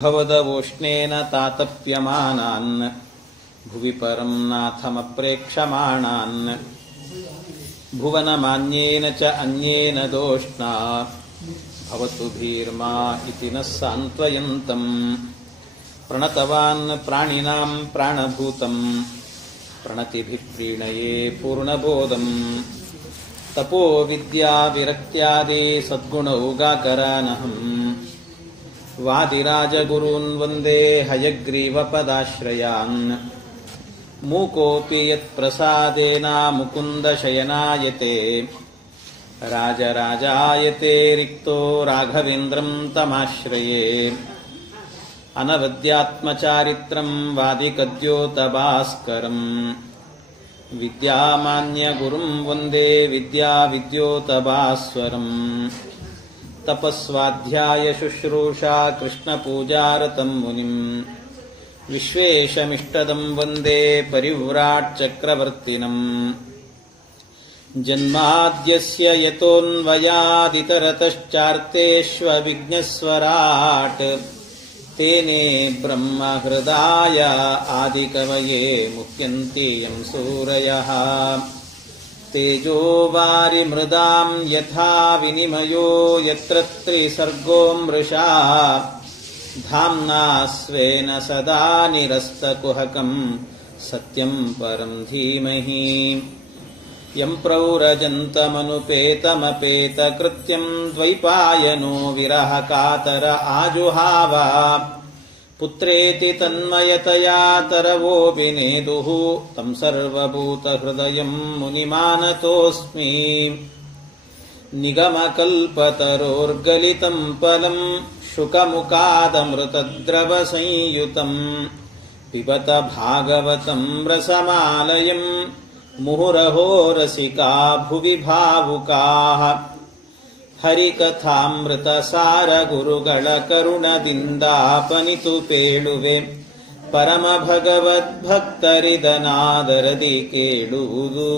भवदवोष्णेन तातप्यमानान् भुवि परं नाथमप्रेक्षमाणान् भुवनमान्येन च अन्येन दोष्णा भवतु भीर्मा इति नः सान्त्वयन्तम् प्रणतवान् प्राणिनां प्राणभूतम् प्रणतिभिः प्रीणये पूर्णबोधम् तपो विद्या विरक्त्यादि सद्गुणौगाकरानहम् वादिराजगुरून् वन्दे हयग्रीवपदाश्रयान् मूकोऽपि यत्प्रसादेन मुकुन्दशयनायते राजराजायते रिक्तो राघवेन्द्रं तमाश्रये अनवद्यात्मचारित्रं वादिकद्योतभास्करम् विद्यामान्यगुरुं वन्दे विद्याविद्योतभास्वरम् तपस्वाध्याय शुश्रूषा कृष्णपूजारतं मुनिम् विश्वेशमिष्टदं वन्दे परिव्राट् चक्रवर्तिनम् जन्माद्यस्य यतोऽन्वयादितरतश्चार्तेष्वभिघ्नस्वराट् तेने ब्रह्महृदाय आदिकवये मुह्यन्ति यं सूरयः तेजो वारिमृदां यथा विनिमयो यत्र त्रिसर्गो मृषा धाम्ना स्वेन सदा निरस्तकुहकं सत्यं परं धीमहि यं प्रव्रजन्तमनुपेतमपेतकृत्यं द्वैपायनो विरहकातर आजुहाव पुत्रेति तन्मयतया तरवोऽभिनेदुः तं सर्वभूतहृदयं मुनिमानतोऽस्मि निगमकल्पतरोर्गलितं फलं शुकमुखादमृतद्रवसंयुतं पिबत भागवतं रसमालयं मुहुरहो रसिका भुवि भावुकाः ಹರಿಕಥಾಮೃತಸಾರ ಗುರುಗಳ ಕರುಣದಿಂದಾಪನಿತು ಪೇಳುವೆ ಪರಮ ಭಗವದ್ಭಕ್ತರಿದನಾದರದಿ ಕೇಳುವುದು.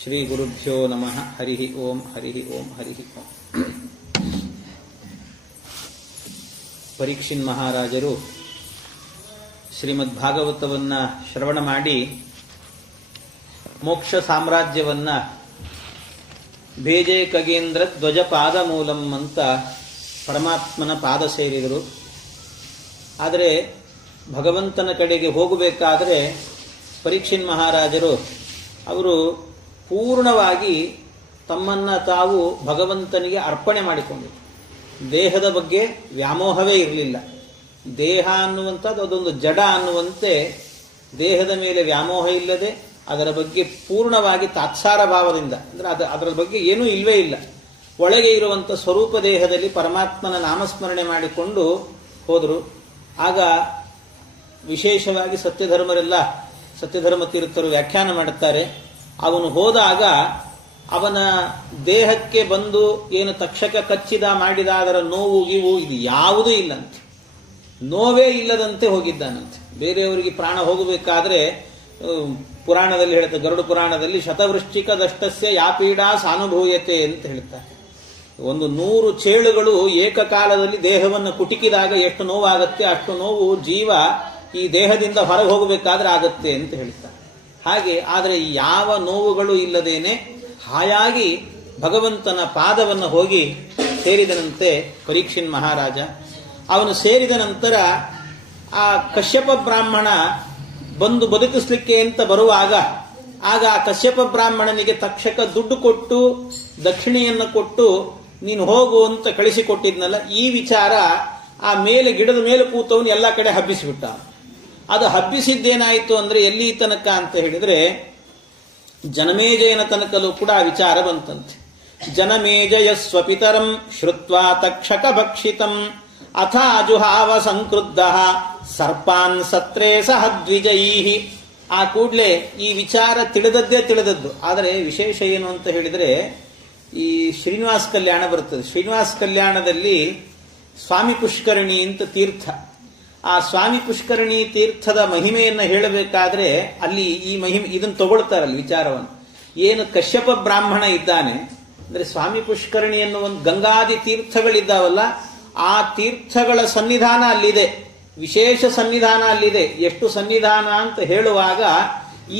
ಶ್ರೀ ಗುರುಭ್ಯೋ ನಮಃ. ಹರಿ ಓಂ ಹರಿ ಓಂ ಹರಿ ಓಂ. ಪರೀಕ್ಷಿನ್ ಮಹಾರಾಜರು ಶ್ರೀಮದ್ ಭಾಗವತವನ್ನ ಶ್ರವಣ ಮಾಡಿ ಮೋಕ್ಷ ಸಾಮ್ರಾಜ್ಯವನ್ನ ಬೇಜೆ ಖಗೇಂದ್ರ ಧ್ವಜ ಪಾದ ಮೂಲಂ ಅಂತ ಪರಮಾತ್ಮನ ಪಾದ ಸೇರಿದರು. ಆದರೆ ಭಗವಂತನ ಕಡೆಗೆ ಹೋಗಬೇಕಾದರೆ ಪರೀಕ್ಷಿನ್ ಮಹಾರಾಜರು ಅವರು ಪೂರ್ಣವಾಗಿ ತಮ್ಮನ್ನ ತಾವು ಭಗವಂತನಿಗೆ ಅರ್ಪಣೆ ಮಾಡಿಕೊಂಡರು. ದೇಹದ ಬಗ್ಗೆ ವ್ಯಾಮೋಹವೇ ಇರಲಿಲ್ಲ. ದೇಹ ಅನ್ನುವಂಥದ್ದು ಅದೊಂದು ಜಡ ಅನ್ನುವಂತೆ ದೇಹದ ಮೇಲೆ ವ್ಯಾಮೋಹ ಇಲ್ಲದೆ ಅದರ ಬಗ್ಗೆ ಪೂರ್ಣವಾಗಿ ತಾತ್ಸಾರ ಭಾವದಿಂದ ಅಂದರೆ ಅದರ ಬಗ್ಗೆ ಏನೂ ಇಲ್ವೇ ಇಲ್ಲ. ಒಳಗೆ ಇರುವಂಥ ಸ್ವರೂಪ ದೇಹದಲ್ಲಿ ಪರಮಾತ್ಮನ ನಾಮಸ್ಮರಣೆ ಮಾಡಿಕೊಂಡು ಹೋದರು. ಆಗ ವಿಶೇಷವಾಗಿ ಸತ್ಯಧರ್ಮ ತೀರ್ಥರು ವ್ಯಾಖ್ಯಾನ ಮಾಡುತ್ತಾರೆ. ಅವನು ಹೋದಾಗ ಅವನ ದೇಹಕ್ಕೆ ಬಂದು ಏನು ತಕ್ಷಕ ಕಚ್ಚಿದ ಮಾಡಿದ ಅದರ ನೋವು ಗೀವು ಇದು ಯಾವುದೂ ಇಲ್ಲಂತೆ. ನೋವೇ ಇಲ್ಲದಂತೆ ಹೋಗಿದ್ದಾನಂತೆ. ಬೇರೆಯವರಿಗೆ ಪ್ರಾಣ ಹೋಗಬೇಕಾದ್ರೆ ಪುರಾಣದಲ್ಲಿ ಹೇಳುತ್ತೆ, ಗರುಡ ಪುರಾಣದಲ್ಲಿ ಶತವೃಶ್ಚಿಕ ದಷ್ಟಸ್ಯ ಯಾಪೀಡಾ ಸಾನುಭೂಯತೆ ಅಂತ ಹೇಳ್ತಾರೆ. 100 ಚೇಳುಗಳು ಏಕಕಾಲದಲ್ಲಿ ದೇಹವನ್ನು ಕುಟಿಕಿದಾಗ ಎಷ್ಟು ನೋವಾಗುತ್ತೆ ಅಷ್ಟು ನೋವು ಜೀವ ಈ ದೇಹದಿಂದ ಹೊರಗೆ ಹೋಗಬೇಕಾದ್ರೆ ಆಗತ್ತೆ ಅಂತ ಹೇಳ್ತಾರೆ. ಹಾಗೆ ಆದರೆ ಯಾವ ನೋವುಗಳು ಇಲ್ಲದೇನೆ ಹಾಯಾಗಿ ಭಗವಂತನ ಪಾದವನ್ನು ಹೋಗಿ ಸೇರಿದನಂತೆ ಪರೀಕ್ಷಿನ್ ಮಹಾರಾಜ. ಅವನು ಸೇರಿದ ನಂತರ ಆ ಕಶ್ಯಪ ಬ್ರಾಹ್ಮಣ ಬಂದು ಬದುಕಿಸ್ಲಿಕ್ಕೆ ಅಂತ ಬರುವಾಗ ಆಗ ಆ ಕಶ್ಯಪ ಬ್ರಾಹ್ಮಣನಿಗೆ ತಕ್ಷಕ ದುಡ್ಡು ಕೊಟ್ಟು ದಕ್ಷಿಣೆಯನ್ನು ಕೊಟ್ಟು ನೀನು ಹೋಗು ಅಂತ ಕಳಿಸಿಕೊಟ್ಟಿದ್ನಲ್ಲ, ಈ ವಿಚಾರ ಆ ಮೇಲೆ ಗಿಡದ ಮೇಲೆ ಕೂತವನು ಎಲ್ಲ ಕಡೆ ಹಬ್ಬಿಸಿಬಿಟ್ಟ. ಅದು ಹಬ್ಬಿಸಿದ್ದೇನಾಯಿತು ಅಂದ್ರೆ ಎಲ್ಲಿ ತನಕ ಅಂತ ಹೇಳಿದ್ರೆ ಜನಮೇಜಯನ ತನಕಲೂ ಕೂಡ ಆ ವಿಚಾರ ಬಂತಂತೆ. ಜನಮೇಜಯ ಸ್ವಪಿತರಂ ಶ್ರುತ್ವಾ ತಕ್ಷಕ ಭಕ್ಷಿತಂ ಅಥ ಅಜುಹಾವ ಸಂಕ್ರುದ್ಧ ಸರ್ಪಾನ್ ಸತ್ರೇ ಸಹ ದ್ವಿಜೈಹಿ. ಆ ಕೂಡಲೇ ಈ ವಿಚಾರ ತಿಳಿದದ್ದು. ಆದರೆ ವಿಶೇಷ ಏನು ಅಂತ ಹೇಳಿದ್ರೆ ಈ ಶ್ರೀನಿವಾಸ ಕಲ್ಯಾಣ ಬರ್ತದೆ. ಶ್ರೀನಿವಾಸ ಕಲ್ಯಾಣದಲ್ಲಿ ಸ್ವಾಮಿ ಪುಷ್ಕರಣಿ ಅಂತ ತೀರ್ಥ. ಆ ಸ್ವಾಮಿ ಪುಷ್ಕರಣಿ ತೀರ್ಥದ ಮಹಿಮೆಯನ್ನು ಹೇಳಬೇಕಾದ್ರೆ ಅಲ್ಲಿ ಈ ಮಹಿಮೆ ಇದನ್ನು ತಗೊಳ್ತಾರಲ್ಲ ವಿಚಾರವನ್ನು. ಏನು ಕಶ್ಯಪ ಬ್ರಾಹ್ಮಣ ಇದ್ದಾನೆ ಅಂದ್ರೆ ಸ್ವಾಮಿ ಪುಷ್ಕರಣಿ ಎನ್ನುವ ಗಂಗಾದಿ ತೀರ್ಥಗಳಿದ್ದಾವಲ್ಲ ಆ ತೀರ್ಥಗಳ ಸನ್ನಿಧಾನ ಅಲ್ಲಿದೆ, ವಿಶೇಷ ಸನ್ನಿಧಾನ ಅಲ್ಲಿದೆ. ಎಷ್ಟು ಸನ್ನಿಧಾನ ಅಂತ ಹೇಳುವಾಗ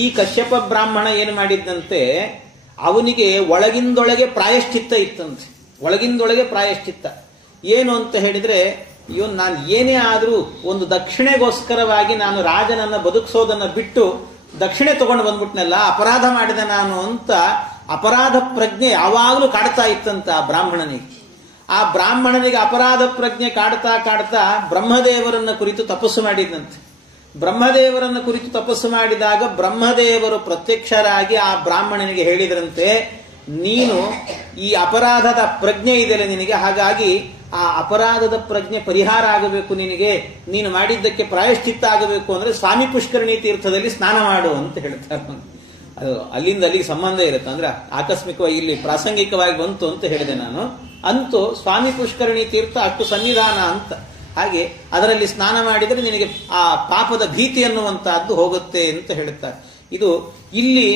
ಈ ಕಶ್ಯಪ ಬ್ರಾಹ್ಮಣ ಏನು ಮಾಡಿದ್ದಂತೆ, ಅವನಿಗೆ ಒಳಗಿಂದೊಳಗೆ ಪ್ರಾಯಶ್ಚಿತ್ತ ಇತ್ತಂತೆ. ಒಳಗಿಂದೊಳಗೆ ಪ್ರಾಯಶ್ಚಿತ್ತ ಏನು ಅಂತ ಹೇಳಿದ್ರೆ, ಅಯ್ಯೋ ನಾನು ಏನೇ ಆದರೂ ಒಂದು ದಕ್ಷಿಣೆಗೋಸ್ಕರವಾಗಿ ನಾನು ರಾಜನನ್ನ ಬದುಕಿಸೋದನ್ನ ಬಿಟ್ಟು ದಕ್ಷಿಣೆ ತಗೊಂಡು ಬಂದ್ಬಿಟ್ನಲ್ಲ, ಅಪರಾಧ ಮಾಡಿದೆ ನಾನು ಅಂತ ಅಪರಾಧ ಪ್ರಜ್ಞೆ ಯಾವಾಗಲೂ ಕಾಡ್ತಾ ಇತ್ತಂತ ಆ ಬ್ರಾಹ್ಮಣನಿಗೆ. ಆ ಬ್ರಾಹ್ಮಣನಿಗೆ ಅಪರಾಧ ಪ್ರಜ್ಞೆ ಕಾಡ್ತಾ ಕಾಡ್ತಾ ಬ್ರಹ್ಮದೇವರನ್ನ ಕುರಿತು ತಪಸ್ಸು ಮಾಡಿದಂತೆ. ಬ್ರಹ್ಮದೇವರನ್ನ ಕುರಿತು ತಪಸ್ಸು ಮಾಡಿದಾಗ ಬ್ರಹ್ಮದೇವರು ಪ್ರತ್ಯಕ್ಷರಾಗಿ ಆ ಬ್ರಾಹ್ಮಣನಿಗೆ ಹೇಳಿದ್ರಂತೆ, ನೀನು ಈ ಅಪರಾಧದ ಪ್ರಜ್ಞೆ ಇದೆಯಲ್ಲ ನಿನಗೆ, ಹಾಗಾಗಿ ಆ ಅಪರಾಧದ ಪ್ರಜ್ಞೆ ಪರಿಹಾರ ಆಗಬೇಕು ನಿನಗೆ, ನೀನು ಮಾಡಿದ್ದಕ್ಕೆ ಪ್ರಾಯಶ್ಚಿತ್ತ ಆಗಬೇಕು ಅಂದ್ರೆ ಸ್ವಾಮಿ ಪುಷ್ಕರಣಿ ತೀರ್ಥದಲ್ಲಿ ಸ್ನಾನ ಮಾಡು ಅಂತ ಹೇಳ್ತಾರೆ. ಅದು ಅಲ್ಲಿಂದ ಅಲ್ಲಿಗೆ ಸಂಬಂಧ ಇರುತ್ತೆ, ಅಂದ್ರೆ ಆಕಸ್ಮಿಕವಾಗಿ ಇಲ್ಲಿ ಪ್ರಾಸಂಗಿಕವಾಗಿ ಬಂತು ಅಂತ ಹೇಳಿದೆ ನಾನು. ಅಂತೂ ಸ್ವಾಮಿ ಪುಷ್ಕರಣಿ ತೀರ್ಥ ಅಷ್ಟು ಸನ್ನಿಧಾನ ಅಂತ. ಹಾಗೆ ಅದರಲ್ಲಿ ಸ್ನಾನ ಮಾಡಿದರೆ ನಿನಗೆ ಆ ಪಾಪದ ಭೀತಿ ಅನ್ನುವಂತಹದ್ದು ಹೋಗುತ್ತೆ ಅಂತ ಹೇಳುತ್ತಾರೆ. ಇದು ಇಲ್ಲಿ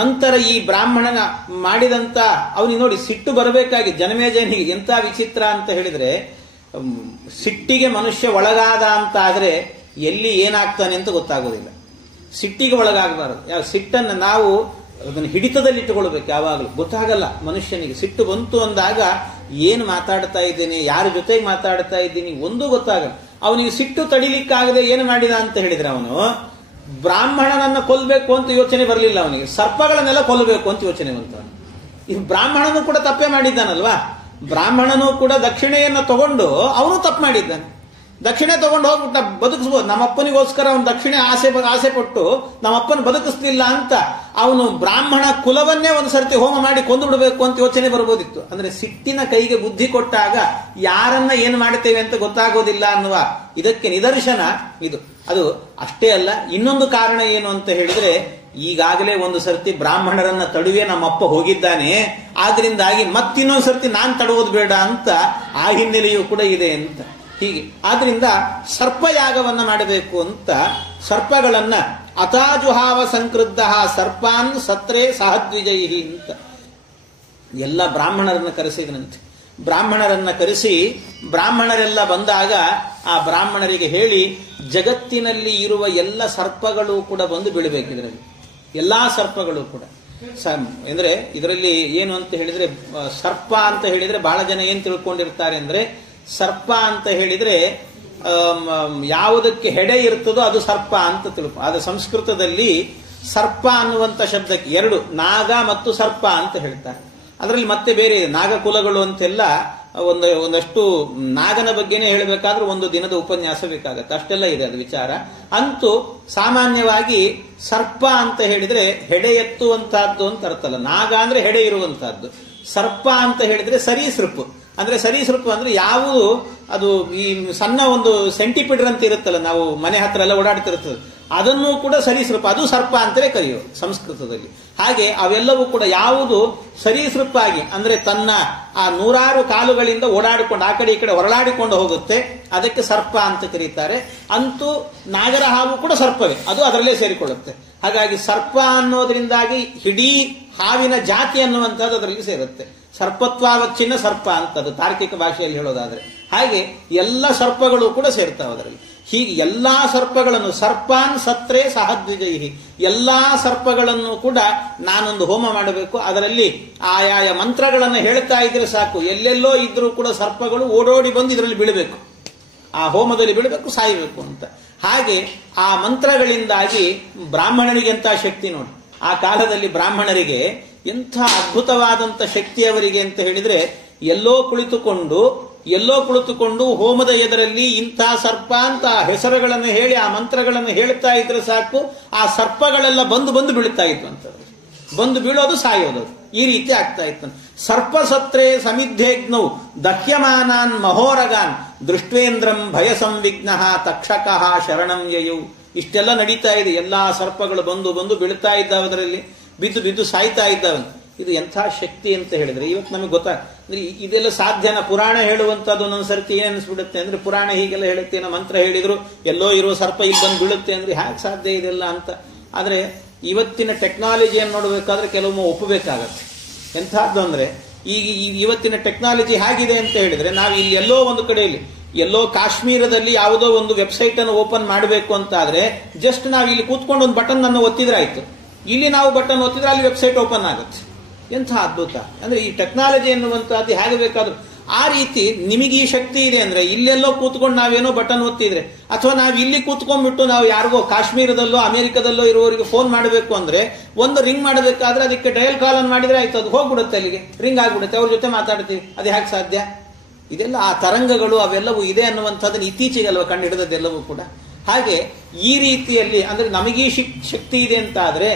ನಂತರ ಈ ಬ್ರಾಹ್ಮಣನ ಮಾಡಿದಂತ ಅವನಿಗೆ ನೋಡಿ ಸಿಟ್ಟು ಬರಬೇಕಾಗಿ ಜನಮೇಜನಿಗೆ ಎಂತ ವಿಚಿತ್ರ ಅಂತ ಹೇಳಿದ್ರೆ, ಸಿಟ್ಟಿಗೆ ಮನುಷ್ಯ ಒಳಗಾದ ಅಂತ ಆದ್ರೆ ಎಲ್ಲಿ ಏನಾಗ್ತಾನೆ ಅಂತ ಗೊತ್ತಾಗೋದಿಲ್ಲ. ಸಿಟ್ಟಿಗೆ ಒಳಗಾಗಬಾರದು. ಸಿಟ್ಟನ್ನು ನಾವು ಅದನ್ನು ಹಿಡಿತದಲ್ಲಿ ಇಟ್ಟುಕೊಳ್ಬೇಕು. ಯಾವಾಗಲೂ ಗೊತ್ತಾಗಲ್ಲ ಮನುಷ್ಯನಿಗೆ. ಸಿಟ್ಟು ಬಂತು ಅಂದಾಗ ಏನು ಮಾತಾಡ್ತಾ ಇದ್ದೀನಿ, ಯಾರ ಜೊತೆಗೆ ಮಾತಾಡ್ತಾ ಇದ್ದೀನಿ ಒಂದೂ ಗೊತ್ತಾಗಲ್ಲ. ಅವನಿಗೆ ಸಿಟ್ಟು ತಡಿಲಿಕ್ಕಾಗದೆ ಏನು ಮಾಡಿದ ಅಂತ ಹೇಳಿದ್ರೆ, ಅವನು ಬ್ರಾಹ್ಮಣನನ್ನ ಕೊಲ್ಲಬೇಕು ಅಂತ ಯೋಚನೆ ಬರಲಿಲ್ಲ ಅವನಿಗೆ, ಸರ್ಪಗಳನ್ನೆಲ್ಲ ಕೊಲ್ಲಬೇಕು ಅಂತ ಯೋಚನೆ ಬಂತ. ಈ ಬ್ರಾಹ್ಮಣನು ಕೂಡ ತಪ್ಪೇ ಮಾಡಿದ್ದಾನಲ್ವಾ. ಬ್ರಾಹ್ಮಣನು ಕೂಡ ದಕ್ಷಿಣೆಯನ್ನು ತಗೊಂಡು ಅವನು ತಪ್ಪು ಮಾಡಿದ್ದಾನೆ. ದಕ್ಷಿಣೆ ತಗೊಂಡು ಹೋಗ್ಬಿಟ್ಟ ಬದುಕಿಸ್ಬೋದು. ನಮ್ಮಪ್ಪನಿಗೋಸ್ಕರ ಅವನು ದಕ್ಷಿಣೆ ಆಸೆ ಪಟ್ಟು ನಮ್ಮಪ್ಪನ ಬದುಕಿಸ್ಲಿಲ್ಲ ಅಂತ ಅವನು ಬ್ರಾಹ್ಮಣ ಕುಲವನ್ನೇ ಒಂದು ಸರ್ತಿ ಹೋಮ ಮಾಡಿ ಕೊಂದು ಬಿಡಬೇಕು ಅಂತ ಯೋಚನೆ ಬರ್ಬೋದಿತ್ತು. ಅಂದ್ರೆ ಸಿಟ್ಟಿನ ಕೈಗೆ ಬುದ್ಧಿ ಕೊಟ್ಟಾಗ ಯಾರನ್ನ ಏನು ಮಾಡ್ತೇವೆ ಅಂತ ಗೊತ್ತಾಗೋದಿಲ್ಲ ಅನ್ನುವ ಇದಕ್ಕೆ ನಿದರ್ಶನ ಇದು. ಅದು ಅಷ್ಟೇ ಅಲ್ಲ, ಇನ್ನೊಂದು ಕಾರಣ ಏನು ಅಂತ ಹೇಳಿದ್ರೆ, ಈಗಾಗಲೇ ಒಂದು ಸರ್ತಿ ಬ್ರಾಹ್ಮಣರನ್ನ ತಡುವೆ ನಮ್ಮಪ್ಪ ಹೋಗಿದ್ದಾನೆ, ಆದ್ರಿಂದಾಗಿ ಮತ್ತಿನ್ನೊಂದು ಸರ್ತಿ ನಾನ್ ತಡುವುದು ಬೇಡ ಅಂತ ಆ ಹಿನ್ನೆಲೆಯೂ ಕೂಡ ಇದೆ ಅಂತ. ಹೀಗೆ ಆದ್ರಿಂದ ಸರ್ಪಯಾಗವನ್ನ ಮಾಡಬೇಕು ಅಂತ ಸರ್ಪಗಳನ್ನ ಅತಾಜುಹಾವ ಸಂಕ್ರುದ್ಧ ಸರ್ಪಾನ್ ಸತ್ರೇ ಸಹದ್ವಿಜಯಿ ಅಂತ ಎಲ್ಲ ಬ್ರಾಹ್ಮಣರನ್ನ ಕರೆಸಿದನಂತೆ. ಬ್ರಾಹ್ಮಣರನ್ನ ಕರೆಸಿ ಬ್ರಾಹ್ಮಣರೆಲ್ಲ ಬಂದಾಗ ಆ ಬ್ರಾಹ್ಮಣರಿಗೆ ಹೇಳಿ, ಜಗತ್ತಿನಲ್ಲಿ ಇರುವ ಎಲ್ಲ ಸರ್ಪಗಳು ಕೂಡ ಬಂದು ಬೀಳಬೇಕು. ಇದರಲ್ಲಿ ಎಲ್ಲಾ ಸರ್ಪಗಳು ಕೂಡ ಅಂದ್ರೆ ಇದರಲ್ಲಿ ಏನು ಅಂತ ಹೇಳಿದ್ರೆ, ಸರ್ಪ ಅಂತ ಹೇಳಿದ್ರೆ ಬಹಳ ಜನ ಏನ್ ತಿಳ್ಕೊಂಡಿರ್ತಾರೆ ಅಂದ್ರೆ, ಸರ್ಪ ಅಂತ ಹೇಳಿದ್ರೆ ಯಾವುದಕ್ಕೆ ಹೆಡೆ ಇರ್ತದೋ ಅದು ಸರ್ಪ ಅಂತ ತಿಳ್ಕೊ. ಅದು ಸಂಸ್ಕೃತದಲ್ಲಿ ಸರ್ಪ ಅನ್ನುವಂಥ ಶಬ್ದಕ್ಕೆ ಎರಡು, ನಾಗ ಮತ್ತು ಸರ್ಪ ಅಂತ ಹೇಳ್ತಾರೆ. ಅದರಲ್ಲಿ ಮತ್ತೆ ಬೇರೆ ನಾಗಕುಲಗಳು ಅಂತೆಲ್ಲ ಒಂದಷ್ಟು ನಾಗನ ಬಗ್ಗೆನೇ ಹೇಳಬೇಕಾದ್ರೂ ಒಂದು ದಿನದ ಉಪನ್ಯಾಸ ಬೇಕಾಗತ್ತೆ, ಅಷ್ಟೆಲ್ಲ ಇದೆ ಅದು ವಿಚಾರ. ಅಂತೂ ಸಾಮಾನ್ಯವಾಗಿ ಸರ್ಪ ಅಂತ ಹೇಳಿದ್ರೆ ಹೆಡೆ ಎತ್ತುವಂತಹದ್ದು ಅಂತ ಅರ್ಥಲ್ಲ. ನಾಗ ಅಂದ್ರೆ ಹೆಡೆ ಇರುವಂತಹದ್ದು. ಸರ್ಪ ಅಂತ ಹೇಳಿದ್ರೆ ಸರೀಸೃಪು. ಅಂದ್ರೆ ಸರೀಸೃಪು ಅಂದ್ರೆ ಯಾವುದು ಅದು ಈ ಸಣ್ಣ ಒಂದು ಸೆಂಟಿಪೀಡರ್ ಅಂತ ಇರುತ್ತಲ್ಲ, ನಾವು ಮನೆ ಹತ್ರ ಎಲ್ಲ ಓಡಾಡ್ತಿರ್ತದೆ, ಅದನ್ನು ಕೂಡ ಸರೀಸೃಪ, ಅದು ಸರ್ಪ ಅಂತಲೇ ಕರೆಯೋದು ಸಂಸ್ಕೃತದಲ್ಲಿ. ಹಾಗೆ ಅವೆಲ್ಲವೂ ಕೂಡ ಯಾವುದು ಸರೀಸೃಪಾಗಿ ಅಂದ್ರೆ ತನ್ನ ಆ 100 ಕಾಲುಗಳಿಂದ ಓಡಾಡಿಕೊಂಡು ಆ ಕಡೆ ಈ ಕಡೆ ಹೊರಳಾಡಿಕೊಂಡು ಹೋಗುತ್ತೆ, ಅದಕ್ಕೆ ಸರ್ಪ ಅಂತ ಕರೀತಾರೆ. ಅಂತೂ ನಾಗರ ಹಾವು ಕೂಡ ಸರ್ಪವೇ, ಅದು ಅದರಲ್ಲೇ ಸೇರಿಕೊಳ್ಳುತ್ತೆ. ಹಾಗಾಗಿ ಸರ್ಪ ಅನ್ನೋದ್ರಿಂದಾಗಿ ಇಡೀ ಹಾವಿನ ಜಾತಿ ಅನ್ನುವಂಥದ್ದು ಅದರಲ್ಲಿ ಸೇರುತ್ತೆ. ಸರ್ಪತ್ವಾವಚ್ಚಿನ್ನ ಸರ್ಪ ಅಂತದ್ದು ತಾರ್ಕಿಕ ಭಾಷೆಯಲ್ಲಿ ಹೇಳೋದಾದ್ರೆ. ಹಾಗೆ ಎಲ್ಲ ಸರ್ಪಗಳು ಕೂಡ ಸೇರ್ತಾವೆ ಅದರಲ್ಲಿ. ಹೀಗೆ ಎಲ್ಲಾ ಸರ್ಪಗಳನ್ನು ಸರ್ಪಾನ್ ಸತ್ರೇ ಸಹದ್ವಿಜಯಿ, ಎಲ್ಲಾ ಸರ್ಪಗಳನ್ನು ಕೂಡ ನಾನೊಂದು ಹೋಮ ಮಾಡಬೇಕು. ಅದರಲ್ಲಿ ಆಯಾಯ ಮಂತ್ರಗಳನ್ನು ಹೇಳ್ತಾ ಇದ್ರೆ ಸಾಕು, ಎಲ್ಲೆಲ್ಲೋ ಇದ್ರೂ ಕೂಡ ಸರ್ಪಗಳು ಓಡೋಡಿ ಬಂದು ಇದರಲ್ಲಿ ಬೀಳಬೇಕು, ಆ ಹೋಮದಲ್ಲಿ ಬೀಳಬೇಕು, ಸಾಯಬೇಕು ಅಂತ. ಹಾಗೆ ಆ ಮಂತ್ರಗಳಿಂದಾಗಿ ಬ್ರಾಹ್ಮಣನಿಗೆ ಎಂಥ ಶಕ್ತಿ ನೋಡಿ. ಆ ಕಾಲದಲ್ಲಿ ಬ್ರಾಹ್ಮಣರಿಗೆ ಎಂಥ ಅದ್ಭುತವಾದಂಥ ಶಕ್ತಿ ಅವರಿಗೆ ಅಂತ ಹೇಳಿದ್ರೆ, ಎಲ್ಲೋ ಕುಳಿತುಕೊಂಡು ಹೋಮದ ಎದುರಲ್ಲಿ ಇಂಥ ಸರ್ಪ ಅಂತ ಹೆಸರುಗಳನ್ನು ಹೇಳಿ ಆ ಮಂತ್ರಗಳನ್ನು ಹೇಳ್ತಾ ಇದ್ರೆ ಸಾಕು, ಆ ಸರ್ಪಗಳೆಲ್ಲ ಬಂದು ಬೀಳ್ತಾ ಇತ್ತು ಅಂತ. ಬಂದು ಬೀಳೋದು, ಸಾಯೋದು, ಈ ರೀತಿ ಆಗ್ತಾ ಇತ್ತು. ಸರ್ಪಸತ್ರೇ ಸಮಿಧ್ಯಜ್ಞೌ ದಹ್ಯಮಾನಾನ್ ಮಹೋರಗಾನ್ ದೃಷ್ಟ್ವೇಂದ್ರಂ ಭಯ ಸಂವಿಘ್ನ ತಕ್ಷಕಃ ಶರಣಂ ಯಯೌ. ಇಷ್ಟೆಲ್ಲ ನಡೀತಾ ಇದೆ. ಎಲ್ಲಾ ಸರ್ಪಗಳು ಬಂದು ಬೀಳ್ತಾ ಇದ್ದಾವೆ, ಅದರಲ್ಲಿ ಬಿದ್ದು ಸಾಯ್ತಾ ಇದ್ದಾವೆ. ಇದು ಎಂಥ ಶಕ್ತಿ ಅಂತ ಹೇಳಿದ್ರೆ ಇವತ್ತು ನಮಗೆ ಅಂದ್ರೆ ಇದೆಲ್ಲ ಸಾಧ್ಯನ? ಪುರಾಣ ಹೇಳುವಂತದ್ದು ಒಂದೊಂದು ಸರ್ತಿ ಏನ್ ಅನ್ಸ್ಬಿಡುತ್ತೆ ಅಂದ್ರೆ, ಪುರಾಣ ಹೀಗೆಲ್ಲ ಹೇಳುತ್ತೆ, ಏನೋ ಮಂತ್ರ ಹೇಳಿದ್ರು ಎಲ್ಲೋ ಇರುವ ಸರ್ಪ ಇಲ್ಲಿ ಬಂದು ಬೀಳುತ್ತೆ ಅಂದ್ರೆ ಹ್ಯಾಕ್ ಸಾಧ್ಯ ಇದೆಲ್ಲ ಅಂತ. ಆದ್ರೆ ಇವತ್ತಿನ ಟೆಕ್ನಾಲಜಿಯನ್ನು ನೋಡಬೇಕಾದ್ರೆ ಕೆಲವೊಮ್ಮೆ ಒಪ್ಪಬೇಕಾಗತ್ತೆ. ಎಂಥದ್ದು ಅಂದ್ರೆ, ಈಗ ಇವತ್ತಿನ ಟೆಕ್ನಾಲಜಿ ಹೇಗಿದೆ ಅಂತ ಹೇಳಿದ್ರೆ, ನಾವು ಇಲ್ಲಿ ಎಲ್ಲೋ ಒಂದು ಕಡೆಯಲ್ಲಿ, ಎಲ್ಲೋ ಕಾಶ್ಮೀರದಲ್ಲಿ ಯಾವುದೋ ಒಂದು ವೆಬ್ಸೈಟ್ ಅನ್ನು ಓಪನ್ ಮಾಡಬೇಕು ಅಂತ ಆದ್ರೆ ಜಸ್ಟ್ ನಾವು ಇಲ್ಲಿ ಕೂತ್ಕೊಂಡು ಒಂದು ಬಟನ್ ಅನ್ನು ಒತ್ತಿದ್ರೆ ಆಯ್ತು. ಇಲ್ಲಿ ನಾವು ಬಟನ್ ಒತ್ತಿದ್ರೆ ಅಲ್ಲಿ ವೆಬ್ಸೈಟ್ ಓಪನ್ ಆಗುತ್ತೆ. ಎಂಥ ಅದ್ಭುತ ಅಂದ್ರೆ ಈ ಟೆಕ್ನಾಲಜಿ ಎನ್ನುವಂತಹದ್ದು ಹೇಗೆ ಬೇಕಾದ್ರೂ. ಆ ರೀತಿ ನಿಮಗೆ ಈ ಶಕ್ತಿ ಇದೆ ಅಂದ್ರೆ ಇಲ್ಲೆಲ್ಲೋ ಕೂತ್ಕೊಂಡು ನಾವೇನೋ ಬಟನ್ ಒತ್ತಿದ್ರೆ, ಅಥವಾ ನಾವು ಇಲ್ಲಿ ಕೂತ್ಕೊಂಡ್ಬಿಟ್ಟು ನಾವು ಯಾರಿಗೋ ಕಾಶ್ಮೀರದಲ್ಲೋ ಅಮೆರಿಕದಲ್ಲೋ ಇರುವವರಿಗೆ ಫೋನ್ ಮಾಡಬೇಕು ಅಂದ್ರೆ ಒಂದು ರಿಂಗ್ ಮಾಡಬೇಕಾದ್ರೆ ಅದಕ್ಕೆ ಡಯಲ್ ಕಾಲ್ ಅನ್ನು ಮಾಡಿದ್ರೆ ಆಯ್ತು, ಅದು ಹೋಗ್ಬಿಡುತ್ತೆ, ಅಲ್ಲಿಗೆ ರಿಂಗ್ ಆಗ್ಬಿಡುತ್ತೆ, ಅವ್ರ ಜೊತೆ ಮಾತಾಡ್ತೀವಿ. ಅದು ಹೇಗೆ ಸಾಧ್ಯ? ಇದೆಲ್ಲ ಆ ತರಂಗಗಳು ಅವೆಲ್ಲವೂ ಇದೆ ಅನ್ನುವಂಥದ್ದನ್ನು ಇತ್ತೀಚೆಗೆ ಅಲ್ವ ಕಂಡು ಹಿಡಿದದ್ದೆಲ್ಲವೂ ಕೂಡ. ಹಾಗೆ ಈ ರೀತಿಯಲ್ಲಿ ಅಂದ್ರೆ ನಮಗೀ ಶಕ್ತಿ ಇದೆ ಅಂತ ಆದ್ರೆ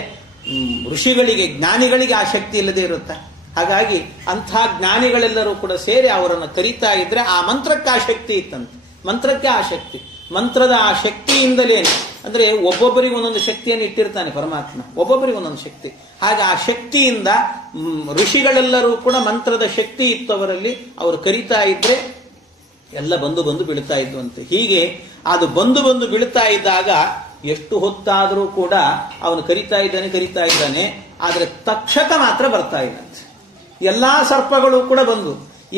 ಋಷಿಗಳಿಗೆ, ಜ್ಞಾನಿಗಳಿಗೆ ಆ ಶಕ್ತಿ ಇಲ್ಲದೆ ಇರುತ್ತೆ. ಹಾಗಾಗಿ ಅಂಥ ಜ್ಞಾನಿಗಳೆಲ್ಲರೂ ಕೂಡ ಸೇರಿ ಅವರನ್ನು ಕರೀತಾ ಇದ್ರೆ ಆ ಮಂತ್ರಕ್ಕೆ ಆ ಶಕ್ತಿ ಇತ್ತಂತೆ. ಮಂತ್ರಕ್ಕೆ ಆ ಶಕ್ತಿ, ಮಂತ್ರದ ಆ ಶಕ್ತಿಯಿಂದಲೇ ಅಂದ್ರೆ ಒಬ್ಬೊಬ್ಬರಿಗೆ ಒಂದೊಂದು ಶಕ್ತಿಯನ್ನು ಇಟ್ಟಿರ್ತಾನೆ ಪರಮಾತ್ಮ, ಒಬ್ಬೊಬ್ಬರಿಗೆ ಒಂದೊಂದು ಶಕ್ತಿ. ಹಾಗೆ ಆ ಶಕ್ತಿಯಿಂದ ಋಷಿಗಳೆಲ್ಲರೂ ಕೂಡ ಮಂತ್ರದ ಶಕ್ತಿ ಇತ್ತು ಅವರಲ್ಲಿ. ಅವರು ಕರೀತಾ ಇದ್ರೆ ಎಲ್ಲ ಬಂದು ಬೀಳ್ತಾ ಇದ್ವಂತೆ. ಹೀಗೆ ಅದು ಬಂದು ಬೀಳ್ತಾ ಇದ್ದಾಗ ಎಷ್ಟು ಹೊತ್ತಾದರೂ ಕೂಡ ಅವನು ಕರೀತಾ ಇದ್ದಾನೆ. ಆದ್ರೆ ತಕ್ಷಕ ಮಾತ್ರ ಬರ್ತಾ ಇಲ್ಲಂತೆ. ಎಲ್ಲಾ ಸರ್ಪಗಳು ಕೂಡ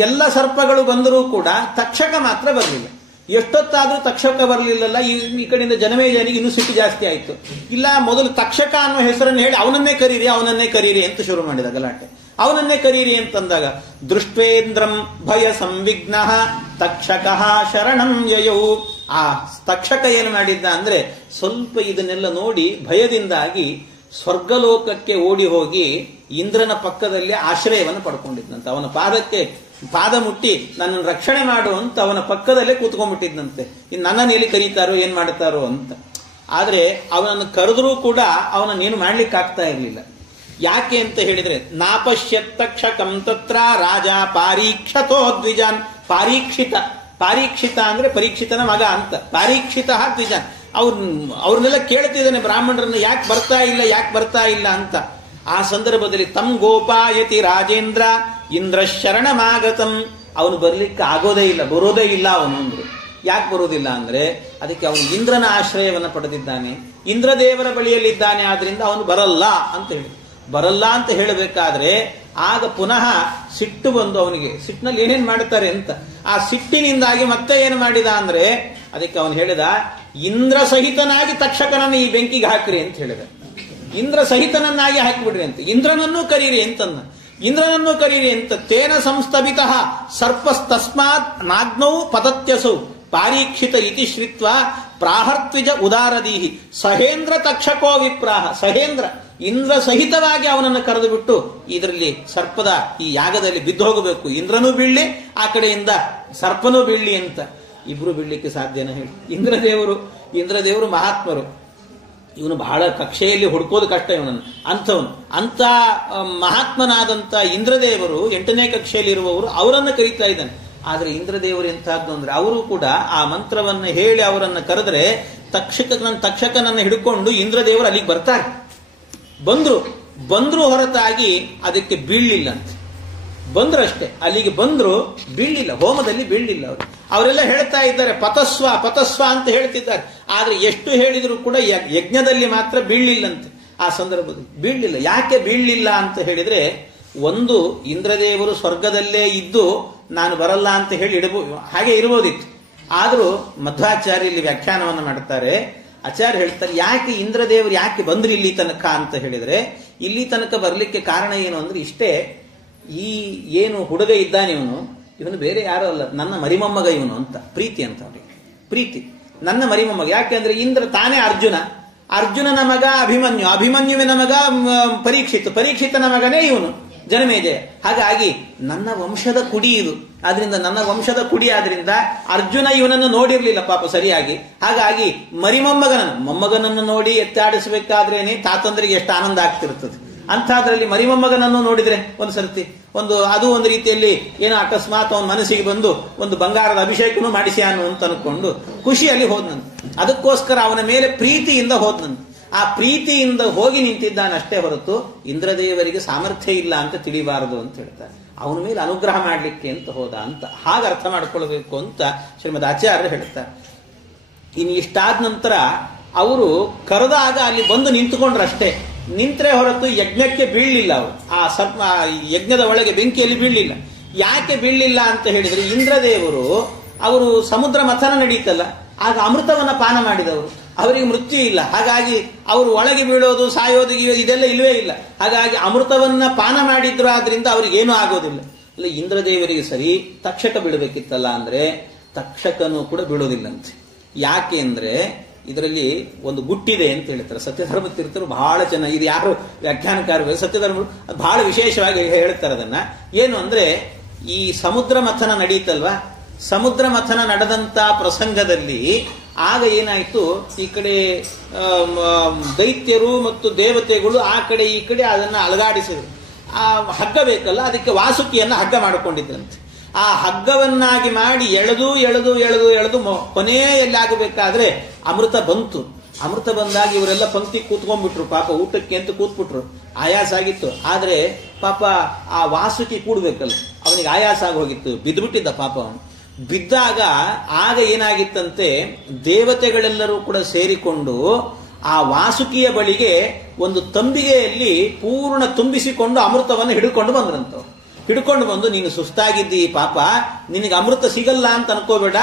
ಎಲ್ಲ ಸರ್ಪಗಳು ಬಂದರೂ ಕೂಡ ತಕ್ಷಕ ಮಾತ್ರ ಬರಲಿಲ್ಲ. ಎಷ್ಟೊತ್ತಾದ್ರೂ ತಕ್ಷಕ ಬರಲಿಲ್ಲಲ್ಲ. ಈ ಕಡೆಯಿಂದ ಜನಮೇಜನಿಗೆ ಇನ್ನೂ ಸಿಟ್ಟು ಜಾಸ್ತಿ ಆಯ್ತು. ಇಲ್ಲ, ಮೊದಲು ತಕ್ಷಕ ಅನ್ನೋ ಹೆಸರನ್ನು ಹೇಳಿ ಅವನನ್ನೇ ಕರೀರಿ ಅಂತ ಶುರು ಮಾಡಿದ ಗಲಾಟೆ. ಅವನನ್ನೇ ಕರೀರಿ ಅಂತಂದಾಗ ದೃಷ್ಟೇಂದ್ರಂ ಭಯ ಸಂವಿಘ್ನ ತಕ್ಷಕ ಶರಣಂ ಯಯೌ. ಆ ತಕ್ಷಕ ಏನು ಮಾಡಿದ್ದ ಅಂದ್ರೆ ಸ್ವಲ್ಪ ಇದನ್ನೆಲ್ಲ ನೋಡಿ ಭಯದಿಂದಾಗಿ ಸ್ವರ್ಗಲೋಕಕ್ಕೆ ಓಡಿ ಹೋಗಿ ಇಂದ್ರನ ಪಕ್ಕದಲ್ಲಿ ಆಶ್ರಯವನ್ನು ಪಡ್ಕೊಂಡಿದ್ದಂತೆ. ಅವನ ಪಾದ ಮುಟ್ಟಿ ನನ್ನನ್ನು ರಕ್ಷಣೆ ಮಾಡು ಅಂತ ಅವನ ಪಕ್ಕದಲ್ಲೇ ಕೂತ್ಕೊಂಡ್ಬಿಟ್ಟಿದ್ದಂತೆ. ಇನ್ನು ನನ್ನನ್ನು ಎಲ್ಲಿ ಕರೀತಾರೋ ಏನ್ ಮಾಡ್ತಾರೋ ಅಂತ. ಆದ್ರೆ ಅವನನ್ನು ಕರೆದ್ರೂ ಕೂಡ ಅವನನ್ನೇನು ಮಾಡ್ಲಿಕ್ಕೆ ಆಗ್ತಾ ಇರಲಿಲ್ಲ. ಯಾಕೆ ಅಂತ ಹೇಳಿದ್ರೆ ನಾಪಶ್ಯತ್ತಕ್ಷಕಂ ತತ್ರ ರಾಜ ಪಾರೀಕ್ಷತೋ ದ್ವಿಜಾನ್. ಪಾರೀಕ್ಷಿತ ಅಂದ್ರೆ ಪರೀಕ್ಷಿತನ ಮಗ ಅಂತ. ಪಾರೀಕ್ಷಿತ ದ್ವಿಜಾನ್. ಅವ್ರನ್ನೆಲ್ಲ ಕೇಳ್ತಿದ್ದಾನೆ ಬ್ರಾಹ್ಮಣರನ್ನ, ಯಾಕೆ ಬರ್ತಾ ಇಲ್ಲ ಅಂತ. ಆ ಸಂದರ್ಭದಲ್ಲಿ ತಮ್ ಗೋಪಾಯತಿ ರಾಜೇಂದ್ರ ಇಂದ್ರ ಶರಣಮಾಗತಂ. ಅವನು ಬರ್ಲಿಕ್ಕೆ ಬರೋದೇ ಇಲ್ಲ ಅವನು ಅಂದ್ರು. ಯಾಕೆ ಬರೋದಿಲ್ಲ ಅಂದ್ರೆ ಅದಕ್ಕೆ ಅವನು ಇಂದ್ರನ ಆಶ್ರಯವನ್ನು ಪಡೆದಿದ್ದಾನೆ, ಇಂದ್ರದೇವರ ಬಳಿಯಲ್ಲಿದ್ದಾನೆ, ಆದ್ರಿಂದ ಅವನು ಬರಲ್ಲ ಅಂತ ಹೇಳಬೇಕಾದ್ರೆ ಆಗ ಪುನಃ ಸಿಟ್ಟು ಬಂದು ಅವನಿಗೆ. ಸಿಟ್ಟಿನಲ್ಲಿ ಏನೇನ್ ಮಾಡ್ತಾರೆ ಅಂತ ಆ ಸಿಟ್ಟಿನಿಂದಾಗಿ ಮತ್ತೆ ಏನು ಮಾಡಿದ ಅಂದ್ರೆ ಅದಕ್ಕೆ ಅವನು ಹೇಳಿದ, ಇಂದ್ರ ಸಹಿತನಾಗಿ ತಕ್ಷಕನನ್ನು ಈ ಬೆಂಕಿಗೆ ಹಾಕ್ರಿ ಅಂತ ಹೇಳಿದ. ಇಂದ್ರ ಸಹಿತನನ್ನಾಗಿ ಹಾಕಿಬಿಡ್ರಿ ಅಂತ. ಇಂದ್ರನನ್ನೂ ಕರೀರಿ ಅಂತ. ತೇನ ಸಂಸ್ತಭಿತ ಸರ್ಪಸ್ತಸ್ಮಾತ್ ನಾಗ್ನೌ ಪತತ್ಯಸೌ ಪಾರೀಕ್ಷಿತ ಇತಿ ಶ್ರಿತ್ವ ಪ್ರಾಹರ್ತ್ವಿಜ ಉದಾರದೀಹಿ ಸಹೇಂದ್ರ ತಕ್ಷಕೋ ವಿಪ್ರಾಹ. ಸಹೇಂದ್ರ ಇಂದ್ರ ಸಹಿತವಾಗಿ ಅವನನ್ನು ಕರೆದು ಬಿಟ್ಟು ಇದರಲ್ಲಿ ಸರ್ಪದ ಈ ಯಾಗದಲ್ಲಿ ಬಿದ್ದು ಹೋಗಬೇಕು. ಇಂದ್ರನೂ ಬೀಳ್ಲಿ, ಆ ಕಡೆಯಿಂದ ಸರ್ಪನೂ ಬೀಳ್ಲಿ ಅಂತ. ಇಬ್ರು ಬೀಳ್ಲಿಕ್ಕೆ ಸಾಧ್ಯನ ಹೇಳಿ? ಇಂದ್ರದೇವರು ಮಹಾತ್ಮರು. ಇವನು ಬಹಳ ಕಕ್ಷೆಯಲ್ಲಿ ಹುಡುಕೋದು ಕಷ್ಟ ಇವನನ್ನು. ಅಂತ ಮಹಾತ್ಮನಾದಂತ ಇಂದ್ರದೇವರು 8ನೇ ಕಕ್ಷೆಯಲ್ಲಿರುವವರು ಅವರನ್ನು ಕರೀತಾ ಇದ್ದಾನೆ. ಆದ್ರೆ ಇಂದ್ರದೇವರು ಎಂತಹದ್ದು ಅಂದ್ರೆ ಅವರು ಕೂಡ ಆ ಮಂತ್ರವನ್ನು ಹೇಳಿ ಅವರನ್ನು ಕರೆದ್ರೆ ತಕ್ಷಕನನ್ನು ಹಿಡ್ಕೊಂಡು ಇಂದ್ರದೇವರು ಅಲ್ಲಿಗೆ ಬರ್ತಾರೆ. ಬಂದ್ರು ಹೊರತಾಗಿ ಅದಕ್ಕೆ ಬೀಳಲಿಲ್ಲ ಅಂತ. ಬಂದ್ರಷ್ಟೇ, ಅಲ್ಲಿಗೆ ಬಂದ್ರು, ಬೀಳಲಿಲ್ಲ, ಹೋಮದಲ್ಲಿ ಬೀಳಲಿಲ್ಲ. ಅವರೆಲ್ಲ ಹೇಳ್ತಾ ಇದ್ದಾರೆ ಪತಸ್ವ ಅಂತ ಹೇಳ್ತಿದ್ದಾರೆ. ಆದ್ರೆ ಎಷ್ಟು ಹೇಳಿದ್ರು ಕೂಡ ಯಜ್ಞದಲ್ಲಿ ಮಾತ್ರ ಬೀಳಲಿಲ್ಲಂತೆ. ಆ ಸಂದರ್ಭದಲ್ಲಿ ಬೀಳಲಿಲ್ಲ. ಯಾಕೆ ಬೀಳಲಿಲ್ಲ ಅಂತ ಹೇಳಿದ್ರೆ, ಒಂದು ಇಂದ್ರದೇವರು ಸ್ವರ್ಗದಲ್ಲೇ ಇದ್ದು ನಾನು ಬರಲ್ಲ ಅಂತ ಹೇಳಿ ಹಾಗೆ ಇರ್ಬೋದಿತ್ತು. ಆದ್ರೂ ಮಧ್ವಾಚಾರ್ಯ ಇಲ್ಲಿ ವ್ಯಾಖ್ಯಾನವನ್ನು ಮಾಡ್ತಾರೆ. ಆಚಾರ್ಯ ಹೇಳ್ತಾರೆ, ಯಾಕೆ ಇಂದ್ರದೇವರು ಯಾಕೆ ಬಂದ್ರು ಇಲ್ಲಿ ತನಕ ಅಂತ ಹೇಳಿದ್ರೆ, ಇಲ್ಲಿ ತನಕ ಬರ್ಲಿಕ್ಕೆ ಕಾರಣ ಏನು ಅಂದ್ರೆ ಇಷ್ಟೇ. ಈ ಏನು ಹುಡುಗ ಇದ್ದಾನೆ ಇವನು ಬೇರೆ ಯಾರು ಅಲ್ಲ, ನನ್ನ ಮರಿಮೊಮ್ಮಗ ಇವನು ಅಂತ. ಪ್ರೀತಿ ಅಂತ ಅವರಿಗೆ, ಪ್ರೀತಿ, ನನ್ನ ಮರಿಮೊಮ್ಮಗ. ಯಾಕೆಂದ್ರೆ ಇಂದ್ರ ತಾನೇ ಅರ್ಜುನನ ಮಗ ಅಭಿಮನ್ಯುವಿನ ಮಗ ಪರೀಕ್ಷಿತನ ಮಗನೇ ಇವನು ಜನಮೇಜಯ. ಹಾಗಾಗಿ ನನ್ನ ವಂಶದ ಕುಡಿ ಇದು. ಆದ್ರಿಂದ ನನ್ನ ವಂಶದ ಕುಡಿ ಆದ್ರಿಂದ ಅರ್ಜುನ ಇವನನ್ನು ನೋಡಿರ್ಲಿಲ್ಲ ಪಾಪ ಸರಿಯಾಗಿ. ಹಾಗಾಗಿ ಮೊಮ್ಮಗನನ್ನು ನೋಡಿ ಎತ್ತಾಡಿಸಬೇಕಾದ್ರೇನೆ ತಾತಂದ್ರಿಗೆ ಎಷ್ಟು ಆನಂದ ಆಗ್ತಿರ್ತದೆ. ಅಂಥದ್ರಲ್ಲಿ ಮರಿಮೊಮ್ಮಗನನ್ನು ನೋಡಿದ್ರೆ ಅದು ಒಂದು ರೀತಿಯಲ್ಲಿ ಏನೋ ಅಕಸ್ಮಾತ್ ಅವನ ಮನಸ್ಸಿಗೆ ಬಂದು ಒಂದು ಬಂಗಾರದ ಅಭಿಷೇಕನೂ ಮಾಡಿಸ್ಯಾನು ಅಂತ ಅನ್ಕೊಂಡು ಖುಷಿಯಲ್ಲಿ ಹೋದ್ನಂತೆ. ಅದಕ್ಕೋಸ್ಕರ ಅವನ ಮೇಲೆ ಪ್ರೀತಿಯಿಂದ ಹೋದ್ನಂತೆ. ಆ ಪ್ರೀತಿಯಿಂದ ಹೋಗಿ ನಿಂತಿದ್ದಾನಷ್ಟೇ ಹೊರತು ಇಂದ್ರದೇವರಿಗೆ ಸಾಮರ್ಥ್ಯ ಇಲ್ಲ ಅಂತ ತಿಳಿಬಾರದು ಅಂತ ಹೇಳ್ತಾರೆ. ಅವನ ಮೇಲೆ ಅನುಗ್ರಹ ಮಾಡಲಿಕ್ಕೆ ಅಂತ ಹೋದ ಅಂತ ಹಾಗೆ ಅರ್ಥ ಮಾಡ್ಕೊಳ್ಬೇಕು ಅಂತ ಶ್ರೀಮದ್ ಆಚಾರ್ಯರು ಹೇಳ್ತಾರೆ. ಇನ್ನು ಇಷ್ಟಾದ ನಂತರ ಅವರು ಕರೆದಾಗ ಅಲ್ಲಿ ಬಂದು ನಿಂತುಕೊಂಡ್ರಷ್ಟೇ. ನಿಂತ್ರೆ ಹೊರತು ಯಜ್ಞಕ್ಕೆ ಬೀಳಲಿಲ್ಲ. ಅವರು ಆ ಸರ್ಪ ಯಜ್ಞದ ಒಳಗೆ ಬೆಂಕಿಯಲ್ಲಿ ಬೀಳಲಿಲ್ಲ. ಯಾಕೆ ಬೀಳಲಿಲ್ಲ ಅಂತ ಹೇಳಿದ್ರೆ, ಇಂದ್ರದೇವರು ಅವರು ಸಮುದ್ರ ಮಥನ ನಡೀತಲ್ಲ, ಆಗ ಅಮೃತವನ್ನ ಪಾನ ಮಾಡಿದವರು, ಅವರಿಗೆ ಮೃತ್ಯು ಇಲ್ಲ. ಹಾಗಾಗಿ ಅವರು ಒಳಗೆ ಬೀಳೋದು, ಸಾಯೋದು ಇದೆಲ್ಲ ಇಲ್ವೇ ಇಲ್ಲ. ಹಾಗಾಗಿ ಅಮೃತವನ್ನ ಪಾನ ಮಾಡಿದ್ರು, ಆದ್ರಿಂದ ಅವ್ರಿಗೆ ಏನೂ ಆಗೋದಿಲ್ಲ. ಇಲ್ಲ, ಇಂದ್ರದೇವರಿಗೆ ಸರಿ ತಕ್ಷಕ ಬೀಳಬೇಕಿತ್ತಲ್ಲ ಅಂದ್ರೆ ತಕ್ಷಕನು ಕೂಡ ಬೀಳೋದಿಲ್ಲಂತೆ. ಯಾಕೆ ಅಂದ್ರೆ ಇದರಲ್ಲಿ ಒಂದು ಗುಟ್ಟಿದೆ ಅಂತ ಹೇಳ್ತಾರೆ. ಸತ್ಯಧರ್ಮ ತೀರ್ಥರು ಬಹಳ ಚೆನ್ನಾಗಿ, ಇದು ಯಾರು ವ್ಯಾಖ್ಯಾನಕಾರರು ಸತ್ಯಧರ್ಮರು ಬಹಳ ವಿಶೇಷವಾಗಿ ಹೇಳ್ತಾರೆ ಅದನ್ನ. ಏನು ಅಂದ್ರೆ, ಈ ಸಮುದ್ರ ಮಥನ ನಡೀತಲ್ವಾ, ಸಮುದ್ರ ಮಥನ ನಡೆದಂತ ಪ್ರಸಂಗದಲ್ಲಿ ಆಗ ಏನಾಯ್ತು, ಈ ಕಡೆ ದೈತ್ಯರು ಮತ್ತು ದೇವತೆಗಳು ಆ ಕಡೆ ಈ ಕಡೆ ಅದನ್ನ ಅಲಗಾಡಿಸಿದ್ರು. ಆ ಹಗ್ಗ ಬೇಕಲ್ಲ, ಅದಕ್ಕೆ ವಾಸುಕಿಯನ್ನ ಹಗ್ಗ ಮಾಡಿಕೊಂಡಿದ್ರಂತೆ. ಆ ಹಗ್ಗವನ್ನಾಗಿ ಮಾಡಿ ಎಳೆದು ಎಳೆದು ಎಳೆದು ಎಳೆದು ಕೊನೆಯಲ್ಲಾಗಬೇಕಾದ್ರೆ ಅಮೃತ ಬಂತು. ಅಮೃತ ಬಂದಾಗ ಇವರೆಲ್ಲ ಪಂಕ್ತಿ ಕೂತ್ಕೊಂಡ್ಬಿಟ್ರು, ಪಾಪ ಊಟಕ್ಕೆ ಅಂತ ಕೂತ್ಬಿಟ್ರು. ಆಯಾಸ ಆಗಿತ್ತು. ಆದ್ರೆ ಪಾಪ ಆ ವಾಸುಕಿ ಕೂಡ್ಬೇಕಲ್ಲ, ಅವನಿಗೆ ಆಯಾಸ ಆಗಿ ಹೋಗಿತ್ತು, ಬಿದ್ದುಬಿಟ್ಟಿದ್ದ ಪಾಪ ಅವನು. ಬಿದ್ದಾಗ ಆಗ ಏನಾಗಿತ್ತಂತೆ, ದೇವತೆಗಳೆಲ್ಲರೂ ಕೂಡ ಸೇರಿಕೊಂಡು ಆ ವಾಸುಕಿಯ ಬಳಿಗೆ ಒಂದು ತಂಬಿಗೆಯಲ್ಲಿ ಪೂರ್ಣ ತುಂಬಿಸಿಕೊಂಡು ಅಮೃತವನ್ನು ಹಿಡ್ಕೊಂಡು ಬಂದ್ರಂತವ್ರು. ಹಿಡ್ಕೊಂಡು ಬಂದು, ನೀನು ಸುಸ್ತಾಗಿದ್ದಿ ಪಾಪ, ನಿನಗೆ ಅಮೃತ ಸಿಗಲ್ಲ ಅಂತ ಅನ್ಕೋಬೇಡ,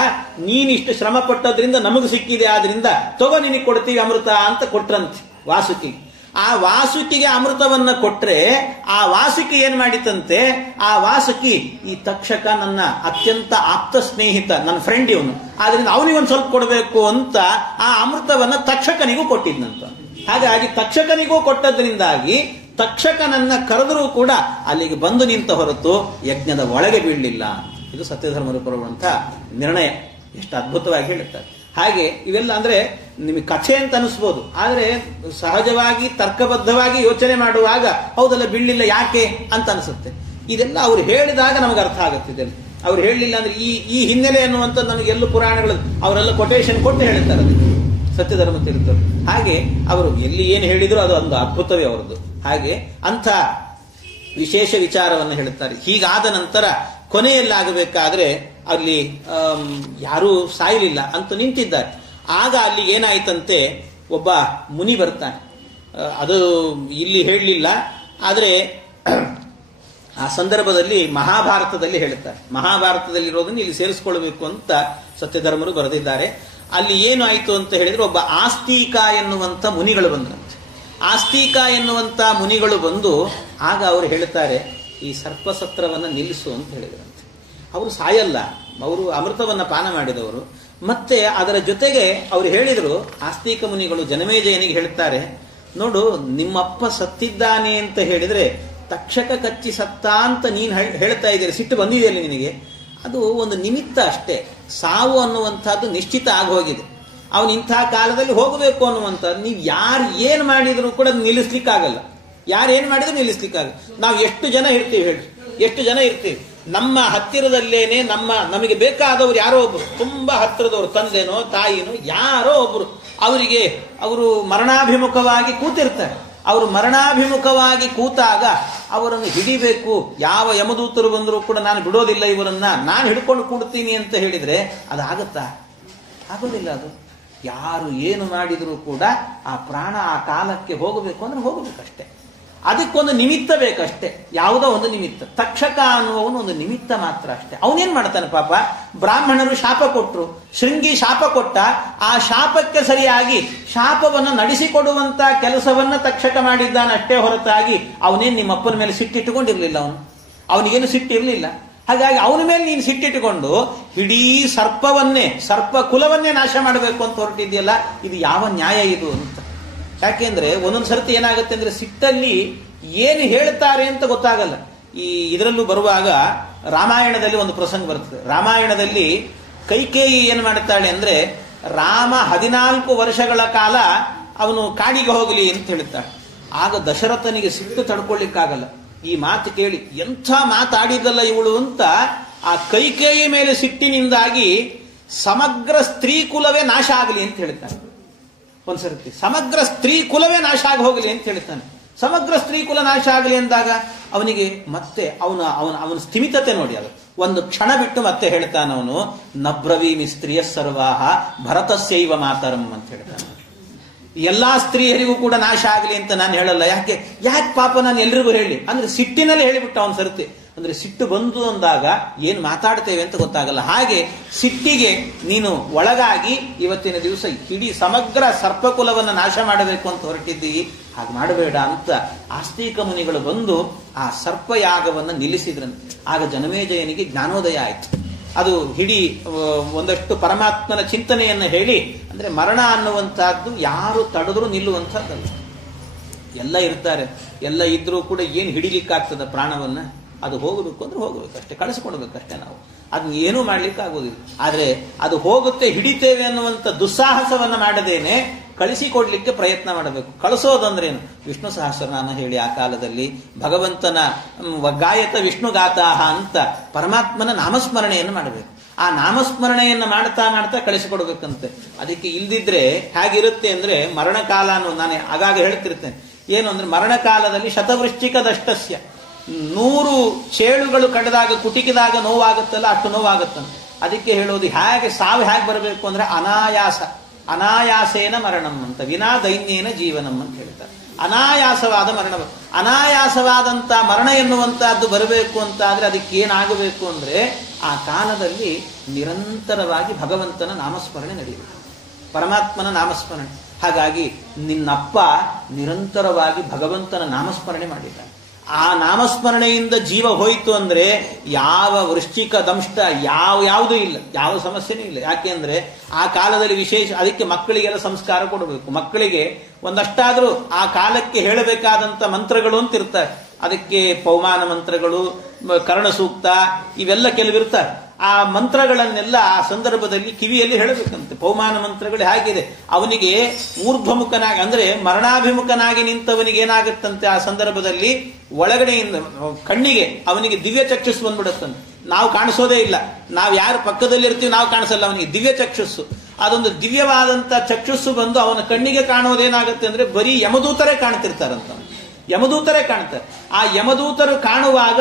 ನೀನಿಷ್ಟು ಶ್ರಮ ಪಟ್ಟದ್ರಿಂದ ನಮಗೆ ಸಿಕ್ಕಿದೆ, ಆದ್ರಿಂದ ತಗೋ ನಿನಗೆ ಕೊಡ್ತೀವಿ ಅಮೃತ ಅಂತ ಕೊಟ್ರಂತೆ ವಾಸುಕಿ. ಆ ವಾಸುಕಿಗೆ ಅಮೃತವನ್ನ ಕೊಟ್ರೆ ಆ ವಾಸುಕಿ ಏನ್ ಮಾಡಿತಂತೆ, ಆ ವಾಸುಕಿ ಈ ತಕ್ಷಕ ನನ್ನ ಅತ್ಯಂತ ಆಪ್ತ ಸ್ನೇಹಿತ, ನನ್ನ ಫ್ರೆಂಡ್ ಇವನು, ಆದ್ರಿಂದ ಅವನಿಗೊಂದು ಸ್ವಲ್ಪ ಕೊಡಬೇಕು ಅಂತ ಆ ಅಮೃತವನ್ನ ತಕ್ಷಕನಿಗೂ ಕೊಟ್ಟಿದ್ನಂತ. ಹಾಗಾಗಿ ತಕ್ಷಕನಿಗೂ ಕೊಟ್ಟದ್ರಿಂದಾಗಿ ತಕ್ಷಕನನ್ನ ಕರೆದರೂ ಕೂಡ ಅಲ್ಲಿಗೆ ಬಂದು ನಿಂತ ಹೊರತು ಯಜ್ಞದ ಒಳಗೆ ಬೀಳಲಿಲ್ಲ. ಇದು ಸತ್ಯಧರ್ಮರು ಬರುವಂತ ನಿರ್ಣಯ. ಎಷ್ಟು ಅದ್ಭುತವಾಗಿ ಹೇಳುತ್ತಾರೆ. ಹಾಗೆ ಇವೆಲ್ಲ ಅಂದ್ರೆ ನಿಮಗೆ ಕಥೆ ಅಂತ ಅನಿಸ್ಬೋದು, ಆದ್ರೆ ಸಹಜವಾಗಿ ತರ್ಕಬದ್ಧವಾಗಿ ಯೋಚನೆ ಮಾಡುವಾಗ ಹೌದಲ್ಲ ಬೀಳಲಿಲ್ಲ ಯಾಕೆ ಅಂತ ಅನಿಸುತ್ತೆ. ಇದೆಲ್ಲ ಅವ್ರು ಹೇಳಿದಾಗ ನಮಗೆ ಅರ್ಥ ಆಗುತ್ತೆ. ಅವ್ರು ಹೇಳಲಿಲ್ಲ ಅಂದ್ರೆ ಈ ಹಿನ್ನೆಲೆ ಅನ್ನುವಂಥದ್ದು ನಮಗೆ ಎಲ್ಲ ಪುರಾಣಗಳು ಅವರೆಲ್ಲ ಕೊಟೇಶನ್ ಕೊಟ್ಟು ಹೇಳ್ತಾರೆ ಅದಕ್ಕೆ ಸತ್ಯಧರ್ಮ ತೀರ್ಥರು. ಹಾಗೆ ಅವರು ಎಲ್ಲಿ ಏನು ಹೇಳಿದ್ರು ಅದು ಒಂದು ಅದ್ಭುತವೇ ಅವರದ್ದು. ಹಾಗೆ ಅಂಥ ವಿಶೇಷ ವಿಚಾರವನ್ನು ಹೇಳುತ್ತಾರೆ. ಹೀಗಾದ ನಂತರ ಕೊನೆಯಲ್ಲಾಗಬೇಕಾದ್ರೆ ಅಲ್ಲಿ ಯಾರೂ ಸಾಯಲಿಲ್ಲ ಅಂತ ನಿಂತಿದ್ದಾರೆ. ಆಗ ಅಲ್ಲಿ ಏನಾಯ್ತಂತೆ, ಒಬ್ಬ ಮುನಿ ಬರ್ತಾನೆ. ಅದು ಇಲ್ಲಿ ಹೇಳಲಿಲ್ಲ, ಆದರೆ ಆ ಸಂದರ್ಭದಲ್ಲಿ ಮಹಾಭಾರತದಲ್ಲಿ ಹೇಳುತ್ತಾರೆ. ಮಹಾಭಾರತದಲ್ಲಿರೋದನ್ನು ಇಲ್ಲಿ ಸೇರಿಸಿಕೊಳ್ಬೇಕು ಅಂತ ಸತ್ಯಧರ್ಮರು ಬರೆದಿದ್ದಾರೆ. ಅಲ್ಲಿ ಏನು ಆಯಿತು ಅಂತ ಹೇಳಿದ್ರೆ, ಒಬ್ಬ ಆಸ್ತಿಕ ಎನ್ನುವಂಥ ಮುನಿಗಳು ಬಂದ್ರಂತೆ. ಆಸ್ತಿಕ ಎನ್ನುವಂಥ ಮುನಿಗಳು ಬಂದು ಆಗ ಅವರು ಹೇಳ್ತಾರೆ, ಈ ಸರ್ಪಸತ್ರವನ್ನು ನಿಲ್ಲಿಸು ಅಂತ ಹೇಳಿದ್ರಂತೆ. ಅವರು ಸಾಯಲ್ಲ, ಅವರು ಅಮೃತವನ್ನ ಪಾನ ಮಾಡಿದವರು. ಮತ್ತೆ ಅದರ ಜೊತೆಗೆ ಅವರು ಹೇಳಿದ್ರು, ಆಸ್ತಿಕ ಮುನಿಗಳು ಜನಮೇಜಯನಿಗೆ ಹೇಳ್ತಾರೆ, ನೋಡು ನಿಮ್ಮಪ್ಪ ಸತ್ತಿದ್ದಾನೆ ಅಂತ ಹೇಳಿದ್ರೆ ತಕ್ಷಕ ಕಚ್ಚಿ ಸತ್ತ ಅಂತ ನೀನು ಹೇಳ್ತಾ ಇದ್ದೀರಿ, ಸಿಟ್ಟು ಬಂದಿದೆಯಲ್ಲ ನಿನಗೆ, ಅದು ಒಂದು ನಿಮಿತ್ತ ಅಷ್ಟೇ. ಸಾವು ಅನ್ನುವಂಥದ್ದು ನಿಶ್ಚಿತ ಆಗೋಗಿದೆ. ಅವನು ಇಂಥ ಕಾಲದಲ್ಲಿ ಹೋಗಬೇಕು ಅನ್ನುವಂಥದ್ದು ನೀವು ಯಾರು ಏನು ಮಾಡಿದ್ರು ಕೂಡ ನಿಲ್ಲಿಸ್ಲಿಕ್ಕಾಗಲ್ಲ. ಯಾರು ಏನು ಮಾಡಿದ್ರು ನಿಲ್ಲಿಸ್ಲಿಕ್ಕಾಗಲ್ಲ. ನಾವು ಎಷ್ಟು ಜನ ಇರ್ತೀವಿ ಹೇಳಿ, ಎಷ್ಟು ಜನ ಇರ್ತೀವಿ. ನಮ್ಮ ಹತ್ತಿರದಲ್ಲೇನೆ ನಮಗೆ ಬೇಕಾದವರು ಯಾರೋ ಒಬ್ರು, ತುಂಬಾ ಹತ್ತಿರದವರು, ತಂದೆನೋ ತಾಯಿನೋ ಯಾರೋ ಒಬ್ರು, ಅವರು ಮರಣಾಭಿಮುಖವಾಗಿ ಕೂತಿರ್ತಾರೆ. ಅವರು ಮರಣಾಭಿಮುಖವಾಗಿ ಕೂತಾಗ ಅವರನ್ನು ಹಿಡಿಬೇಕು, ಯಾವ ಯಮದೂತರು ಬಂದರೂ ಕೂಡ ನಾನು ಬಿಡೋದಿಲ್ಲ ಇವರನ್ನ, ನಾನು ಹಿಡ್ಕೊಂಡು ಕೂಡ್ತೀನಿ ಅಂತ ಹೇಳಿದ್ರೆ ಅದಾಗತ್ತಾ? ಆಗೋದಿಲ್ಲ. ಅದು ಯಾರು ಏನು ಮಾಡಿದರೂ ಕೂಡ ಆ ಪ್ರಾಣ ಆ ಕಾಲಕ್ಕೆ ಹೋಗಬೇಕು ಅಂದ್ರೆ ಹೋಗಬೇಕಷ್ಟೆ. ಅದಕ್ಕೊಂದು ನಿಮಿತ್ತ ಬೇಕಷ್ಟೇ, ಯಾವುದೋ ಒಂದು ನಿಮಿತ್ತ. ತಕ್ಷಕ ಅನ್ನುವವನು ಒಂದು ನಿಮಿತ್ತ ಮಾತ್ರ ಅಷ್ಟೇ. ಅವನೇನ್ ಮಾಡ್ತಾನೆ ಪಾಪ, ಬ್ರಾಹ್ಮಣರು ಶಾಪ ಕೊಟ್ರು, ಶೃಂಗಿ ಶಾಪ ಕೊಟ್ಟ, ಆ ಶಾಪಕ್ಕೆ ಸರಿಯಾಗಿ ಶಾಪವನ್ನು ನಡೆಸಿಕೊಡುವಂತ ಕೆಲಸವನ್ನ ತಕ್ಷಕ ಮಾಡಿದ್ದಾನೆ ಅಷ್ಟೇ ಹೊರತಾಗಿ ಅವನೇನು ನಿಮ್ಮಪ್ಪನ ಮೇಲೆ ಸಿಟ್ಟಿಟ್ಟುಕೊಂಡಿರ್ಲಿಲ್ಲ. ಅವನಿಗೇನು ಸಿಟ್ಟಿರ್ಲಿಲ್ಲ. ಹಾಗಾಗಿ ಅವನ ಮೇಲೆ ನೀನು ಸಿಟ್ಟಿಟ್ಟುಕೊಂಡು ಇಡೀ ಸರ್ಪ ಕುಲವನ್ನೇ ನಾಶ ಮಾಡಬೇಕು ಅಂತ ಹೊರಟಿದೆಯಲ್ಲ, ಇದು ಯಾವ ನ್ಯಾಯ ಇದು ಅಂತ. ಯಾಕೆಂದ್ರೆ ಒಂದೊಂದು ಸರ್ತಿ ಏನಾಗುತ್ತೆ ಅಂದ್ರೆ ಸಿಟ್ಟಲ್ಲಿ ಏನು ಹೇಳ್ತಾರೆ ಅಂತ ಗೊತ್ತಾಗಲ್ಲ. ಇದರಲ್ಲೂ ಬರುವಾಗ ರಾಮಾಯಣದಲ್ಲಿ ಒಂದು ಪ್ರಸಂಗ ಬರ್ತದೆ. ರಾಮಾಯಣದಲ್ಲಿ ಕೈಕೇಯಿ ಏನು ಮಾಡುತ್ತಾಳೆ ಅಂದ್ರೆ, ರಾಮ 14 ವರ್ಷಗಳ ಕಾಲ ಅವನು ಕಾಡಿಗೆ ಹೋಗಲಿ ಅಂತ ಹೇಳ್ತಾಳೆ. ಆಗ ದಶರಥನಿಗೆ ಸಿಟ್ಟು ತಡ್ಕೊಳ್ಳಿಕ್ಕಾಗಲ್ಲ. ಈ ಮಾತು ಕೇಳಿ ಎಂಥ ಮಾತಾಡಿದಲ್ಲ ಇವಳು ಅಂತ ಆ ಕೈಕೇಯಿ ಮೇಲೆ ಸಿಟ್ಟಿನಿಂದಾಗಿ ಸಮಗ್ರ ಸ್ತ್ರೀ ಕುಲವೇ ನಾಶ ಆಗಲಿ ಅಂತ ಹೇಳ್ತಾನೆ. ಒಂದ್ಸರ್ತಿ ಸಮಗ್ರ ಸ್ತ್ರೀ ಕುಲವೇ ನಾಶ ಆಗಿ ಹೋಗಲಿ ಅಂತ ಹೇಳ್ತಾನೆ. ಸಮಗ್ರ ಸ್ತ್ರೀ ಕುಲ ನಾಶ ಆಗಲಿ ಅಂದಾಗ ಅವನಿಗೆ ಮತ್ತೆ ಅವನ ಸ್ಥಿಮಿತತೆ ನೋಡಿ, ಅದು ಒಂದು ಕ್ಷಣ ಬಿಟ್ಟು ಮತ್ತೆ ಹೇಳ್ತಾನೆ ಅವನು, ನಬ್ರವೀಮಿ ಸ್ತ್ರೀಯ ಸರ್ವಾಹ ಭರತಸ್ಯೈವ ಮಾತರಂ ಅಂತ ಹೇಳ್ತಾನೆ. ಎಲ್ಲಾ ಸ್ತ್ರೀಯರಿಗೂ ಕೂಡ ನಾಶ ಆಗಲಿ ಅಂತ ನಾನು ಹೇಳಲ್ಲ. ಯಾಕೆ ಪಾಪ ನಾನು ಎಲ್ರಿಗೂ ಹೇಳಿ ಅಂದ್ರೆ ಸಿಟ್ಟಿನಲ್ಲಿ ಹೇಳಿಬಿಟ್ಟ ಅವನು ಸರ್ತಿ. ಅಂದ್ರೆ ಸಿಟ್ಟು ಬಂತು ಅಂದಾಗ ಏನು ಮಾತಾಡ್ತೇವೆ ಅಂತ ಗೊತ್ತಾಗಲ್ಲ. ಹಾಗೆ ಸಿಟ್ಟಿಗೆ ನೀನು ಒಳಗಾಗಿ ಇವತ್ತಿನ ದಿವಸ ಇಡೀ ಸಮಗ್ರ ಸರ್ಪಕುಲವನ್ನು ನಾಶ ಮಾಡಬೇಕು ಅಂತ ಹೊರಟಿದ್ದೀವಿ, ಹಾಗೆ ಮಾಡಬೇಡ ಅಂತ ಆಸ್ತಿಕ ಮುನಿಗಳು ಬಂದು ಆ ಸರ್ಪಯಾಗವನ್ನು ನಿಲ್ಲಿಸಿದ್ರಂತೆ. ಆಗ ಜನಮೇಜಯನಿಗೆ ಜ್ಞಾನೋದಯ ಆಯಿತು. ಅದು ಇಡೀ ಒಂದಷ್ಟು ಪರಮಾತ್ಮನ ಚಿಂತನೆಯನ್ನು ಹೇಳಿ, ಅಂದ್ರೆ ಮರಣ ಅನ್ನುವಂಥದ್ದು ಯಾರು ತಡೆದ್ರೂ ನಿಲ್ಲುವಂಥದ್ದಲ್ಲ. ಎಲ್ಲ ಇರ್ತಾರೆ, ಎಲ್ಲ ಇದ್ರೂ ಕೂಡ ಏನು ಹಿಡಿಲಿಕ್ಕಾಗ್ತದ ಪ್ರಾಣವನ್ನ? ಅದು ಹೋಗಬೇಕು ಅಂದ್ರೆ ಹೋಗಬೇಕಷ್ಟೇ, ಕಳಿಸ್ಕೊಡ್ಬೇಕಷ್ಟೇ. ನಾವು ಅದನ್ನ ಏನೂ ಮಾಡ್ಲಿಕ್ಕೆ ಆಗೋದಿಲ್ಲ. ಆದ್ರೆ ಅದು ಹೋಗುತ್ತೆ, ಹಿಡಿತೇವೆ ಅನ್ನುವಂಥ ದುಸ್ಸಾಹಸವನ್ನ ಮಾಡದೇನೆ ಕಳಿಸಿಕೊಡ್ಲಿಕ್ಕೆ ಪ್ರಯತ್ನ ಮಾಡಬೇಕು. ಕಳಿಸೋದಂದ್ರೇನು? ವಿಷ್ಣು ಸಹಸ್ರನಾಮ ಹೇಳಿ ಆ ಕಾಲದಲ್ಲಿ ಭಗವಂತನ ಗಾಯತ ವಿಷ್ಣು ಗಾತಾಹ ಅಂತ ಪರಮಾತ್ಮನ ನಾಮಸ್ಮರಣೆಯನ್ನು ಮಾಡಬೇಕು. ಆ ನಾಮಸ್ಮರಣೆಯನ್ನು ಮಾಡ್ತಾ ಮಾಡ್ತಾ ಕಳಿಸಿಕೊಡ್ಬೇಕಂತೆ. ಅದಕ್ಕೆ ಇಲ್ದಿದ್ರೆ ಹೇಗಿರುತ್ತೆ ಅಂದ್ರೆ ಮರಣಕಾಲ ಅನ್ನೋ ನಾನು ಆಗಾಗ ಹೇಳ್ತಿರ್ತೇನೆ. ಏನು ಅಂದ್ರೆ ಮರಣಕಾಲದಲ್ಲಿ ಶತವೃಶ್ಚಿಕ ದಷ್ಟಸ್ಯ 100 ಚೇಳುಗಳು ಕಡಿದಾಗ ಕುಟಿಕಿದಾಗ ನೋವಾಗುತ್ತಲ್ಲ, ಅಷ್ಟು ನೋವಾಗುತ್ತಂತೆ. ಅದಕ್ಕೆ ಹೇಳೋದು ಹೇಗೆ ಸಾವು ಹೇಗೆ ಬರಬೇಕು ಅಂದ್ರೆ ಅನಾಯಾಸೇನ ಮರಣಂ ಅಂತ, ವಿನಾ ದೈನ್ಯೇನ ಜೀವನಂ ಅಂತ ಹೇಳ್ತಾರೆ. ಅನಾಯಾಸವಾದ ಮರಣ, ಅನಾಯಾಸವಾದಂತ ಮರಣ ಎನ್ನುವಂತಹದ್ದು ಬರಬೇಕು ಅಂತ ಆದ್ರೆ ಅದಕ್ಕೆ ಏನಾಗಬೇಕು ಅಂದ್ರೆ ಆ ಕಾಲದಲ್ಲಿ ನಿರಂತರವಾಗಿ ಭಗವಂತನ ನಾಮಸ್ಮರಣೆ ನಡೆಯಬೇಕು, ಪರಮಾತ್ಮನ ನಾಮಸ್ಮರಣೆ. ಹಾಗಾಗಿ ನಿನ್ನಪ್ಪ ನಿರಂತರವಾಗಿ ಭಗವಂತನ ನಾಮಸ್ಮರಣೆ ಮಾಡಿದ್ದಾನೆ. ಆ ನಾಮಸ್ಮರಣೆಯಿಂದ ಜೀವ ಹೋಯಿತು ಅಂದ್ರೆ ಯಾವ ವೃಶ್ಚಿಕ ದಂಷ್ಟ ಯಾವುದೂ ಇಲ್ಲ, ಯಾವ ಸಮಸ್ಯೆನೂ ಇಲ್ಲ. ಯಾಕೆ ಅಂದ್ರೆ ಆ ಕಾಲದಲ್ಲಿ ವಿಶೇಷ, ಅದಕ್ಕೆ ಮಕ್ಕಳಿಗೆಲ್ಲ ಸಂಸ್ಕಾರ ಕೊಡಬೇಕು. ಮಕ್ಕಳಿಗೆ ಒಂದಷ್ಟಾದ್ರೂ ಆ ಕಾಲಕ್ಕೆ ಹೇಳಬೇಕಾದಂತ ಮಂತ್ರಗಳು ಅಂತ ಇರ್ತಾರೆ. ಅದಕ್ಕೆ ಪೌಮಾನ ಮಂತ್ರಗಳು, ಕರ್ಣ ಸೂಕ್ತ, ಇವೆಲ್ಲ ಕೆಲವಿರ್ತಾರೆ. ಆ ಮಂತ್ರಗಳನ್ನೆಲ್ಲ ಆ ಸಂದರ್ಭದಲ್ಲಿ ಕಿವಿಯಲ್ಲಿ ಹೇಳಬೇಕಂತೆ. ಪೌಮಾನ ಮಂತ್ರಗಳು ಹೇಗಿದೆ, ಅವನಿಗೆ ಊರ್ಧ್ವಮುಖನಾಗಿ ಅಂದ್ರೆ ಮರಣಾಭಿಮುಖನಾಗಿ ನಿಂತವನಿಗೆ ಏನಾಗುತ್ತಂತೆ ಆ ಸಂದರ್ಭದಲ್ಲಿ ಒಳಗಡೆಯಿಂದ ಕಣ್ಣಿಗೆ ಅವನಿಗೆ ದಿವ್ಯ ಚಕ್ಷುಸ್ಸು ಬಂದ್ಬಿಡುತ್ತಂತೆ. ನಾವು ಕಾಣಿಸೋದೇ ಇಲ್ಲ, ನಾವು ಯಾರು ಪಕ್ಕದಲ್ಲಿ ಇರ್ತೀವಿ ನಾವು ಕಾಣಿಸಲ್ಲ, ಅವನಿಗೆ ದಿವ್ಯ ಚಕ್ಷುಸ್ಸು, ಅದೊಂದು ದಿವ್ಯವಾದಂತ ಚಕ್ಷುಸ್ಸು ಬಂದು ಅವನ ಕಣ್ಣಿಗೆ ಕಾಣೋದೇನಾಗುತ್ತೆ ಅಂದ್ರೆ ಬರೀ ಯಮದೂತರೇ ಕಾಣ್ತಿರ್ತಾರಂತ, ಯಮದೂತರೇ ಕಾಣ್ತಾರೆ. ಆ ಯಮದೂತರು ಕಾಣುವಾಗ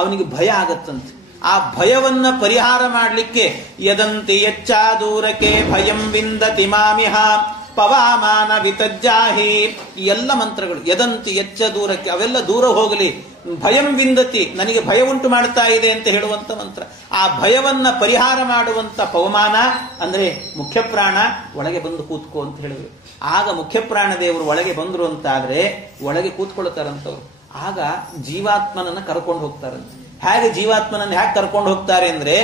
ಅವನಿಗೆ ಭಯ ಆಗತ್ತಂತೆ. ಆ ಭಯವನ್ನ ಪರಿಹಾರ ಮಾಡಲಿಕ್ಕೆ ಯದಂತಿ ಎಚ್ಚ ದೂರಕ್ಕೆ ಭಯಂ ವಿಂದತಿ ಮಾಮಿಹ ಪವಾಮಾನ ವಿತಜ್ಜಾಹಿ, ಈ ಎಲ್ಲ ಮಂತ್ರಗಳು ಯದಂತಿ ಎಚ್ಚ ದೂರಕ್ಕೆ, ಅವೆಲ್ಲ ದೂರ ಹೋಗಲಿ. ಭಯಂ ವಿಂದತಿ, ನನಗೆ ಭಯ ಉಂಟು ಮಾಡ್ತಾ ಇದೆ ಅಂತ ಹೇಳುವಂತ ಮಂತ್ರ. ಆ ಭಯವನ್ನ ಪರಿಹಾರ ಮಾಡುವಂತ ಪವಮಾನ ಅಂದ್ರೆ ಮುಖ್ಯ ಪ್ರಾಣ ಒಳಗೆ ಬಂದು ಕೂತ್ಕೋ ಅಂತ ಹೇಳಬೇಕು. ಆಗ ಮುಖ್ಯ ಪ್ರಾಣ ದೇವರು ಒಳಗೆ ಬಂದ್ರು ಅಂತಾದ್ರೆ ಒಳಗೆ ಕೂತ್ಕೊಳ್ತಾರಂತವ್ರು. ಆಗ ಜೀವಾತ್ಮನನ್ನ ಕರ್ಕೊಂಡು ಹೋಗ್ತಾರಂತೆ. ಹೇಗೆ ಜೀವಾತ್ಮನನ್ನು ಹೇಗೆ ಕರ್ಕೊಂಡು ಹೋಗ್ತಾರೆ ಅಂದ್ರೆ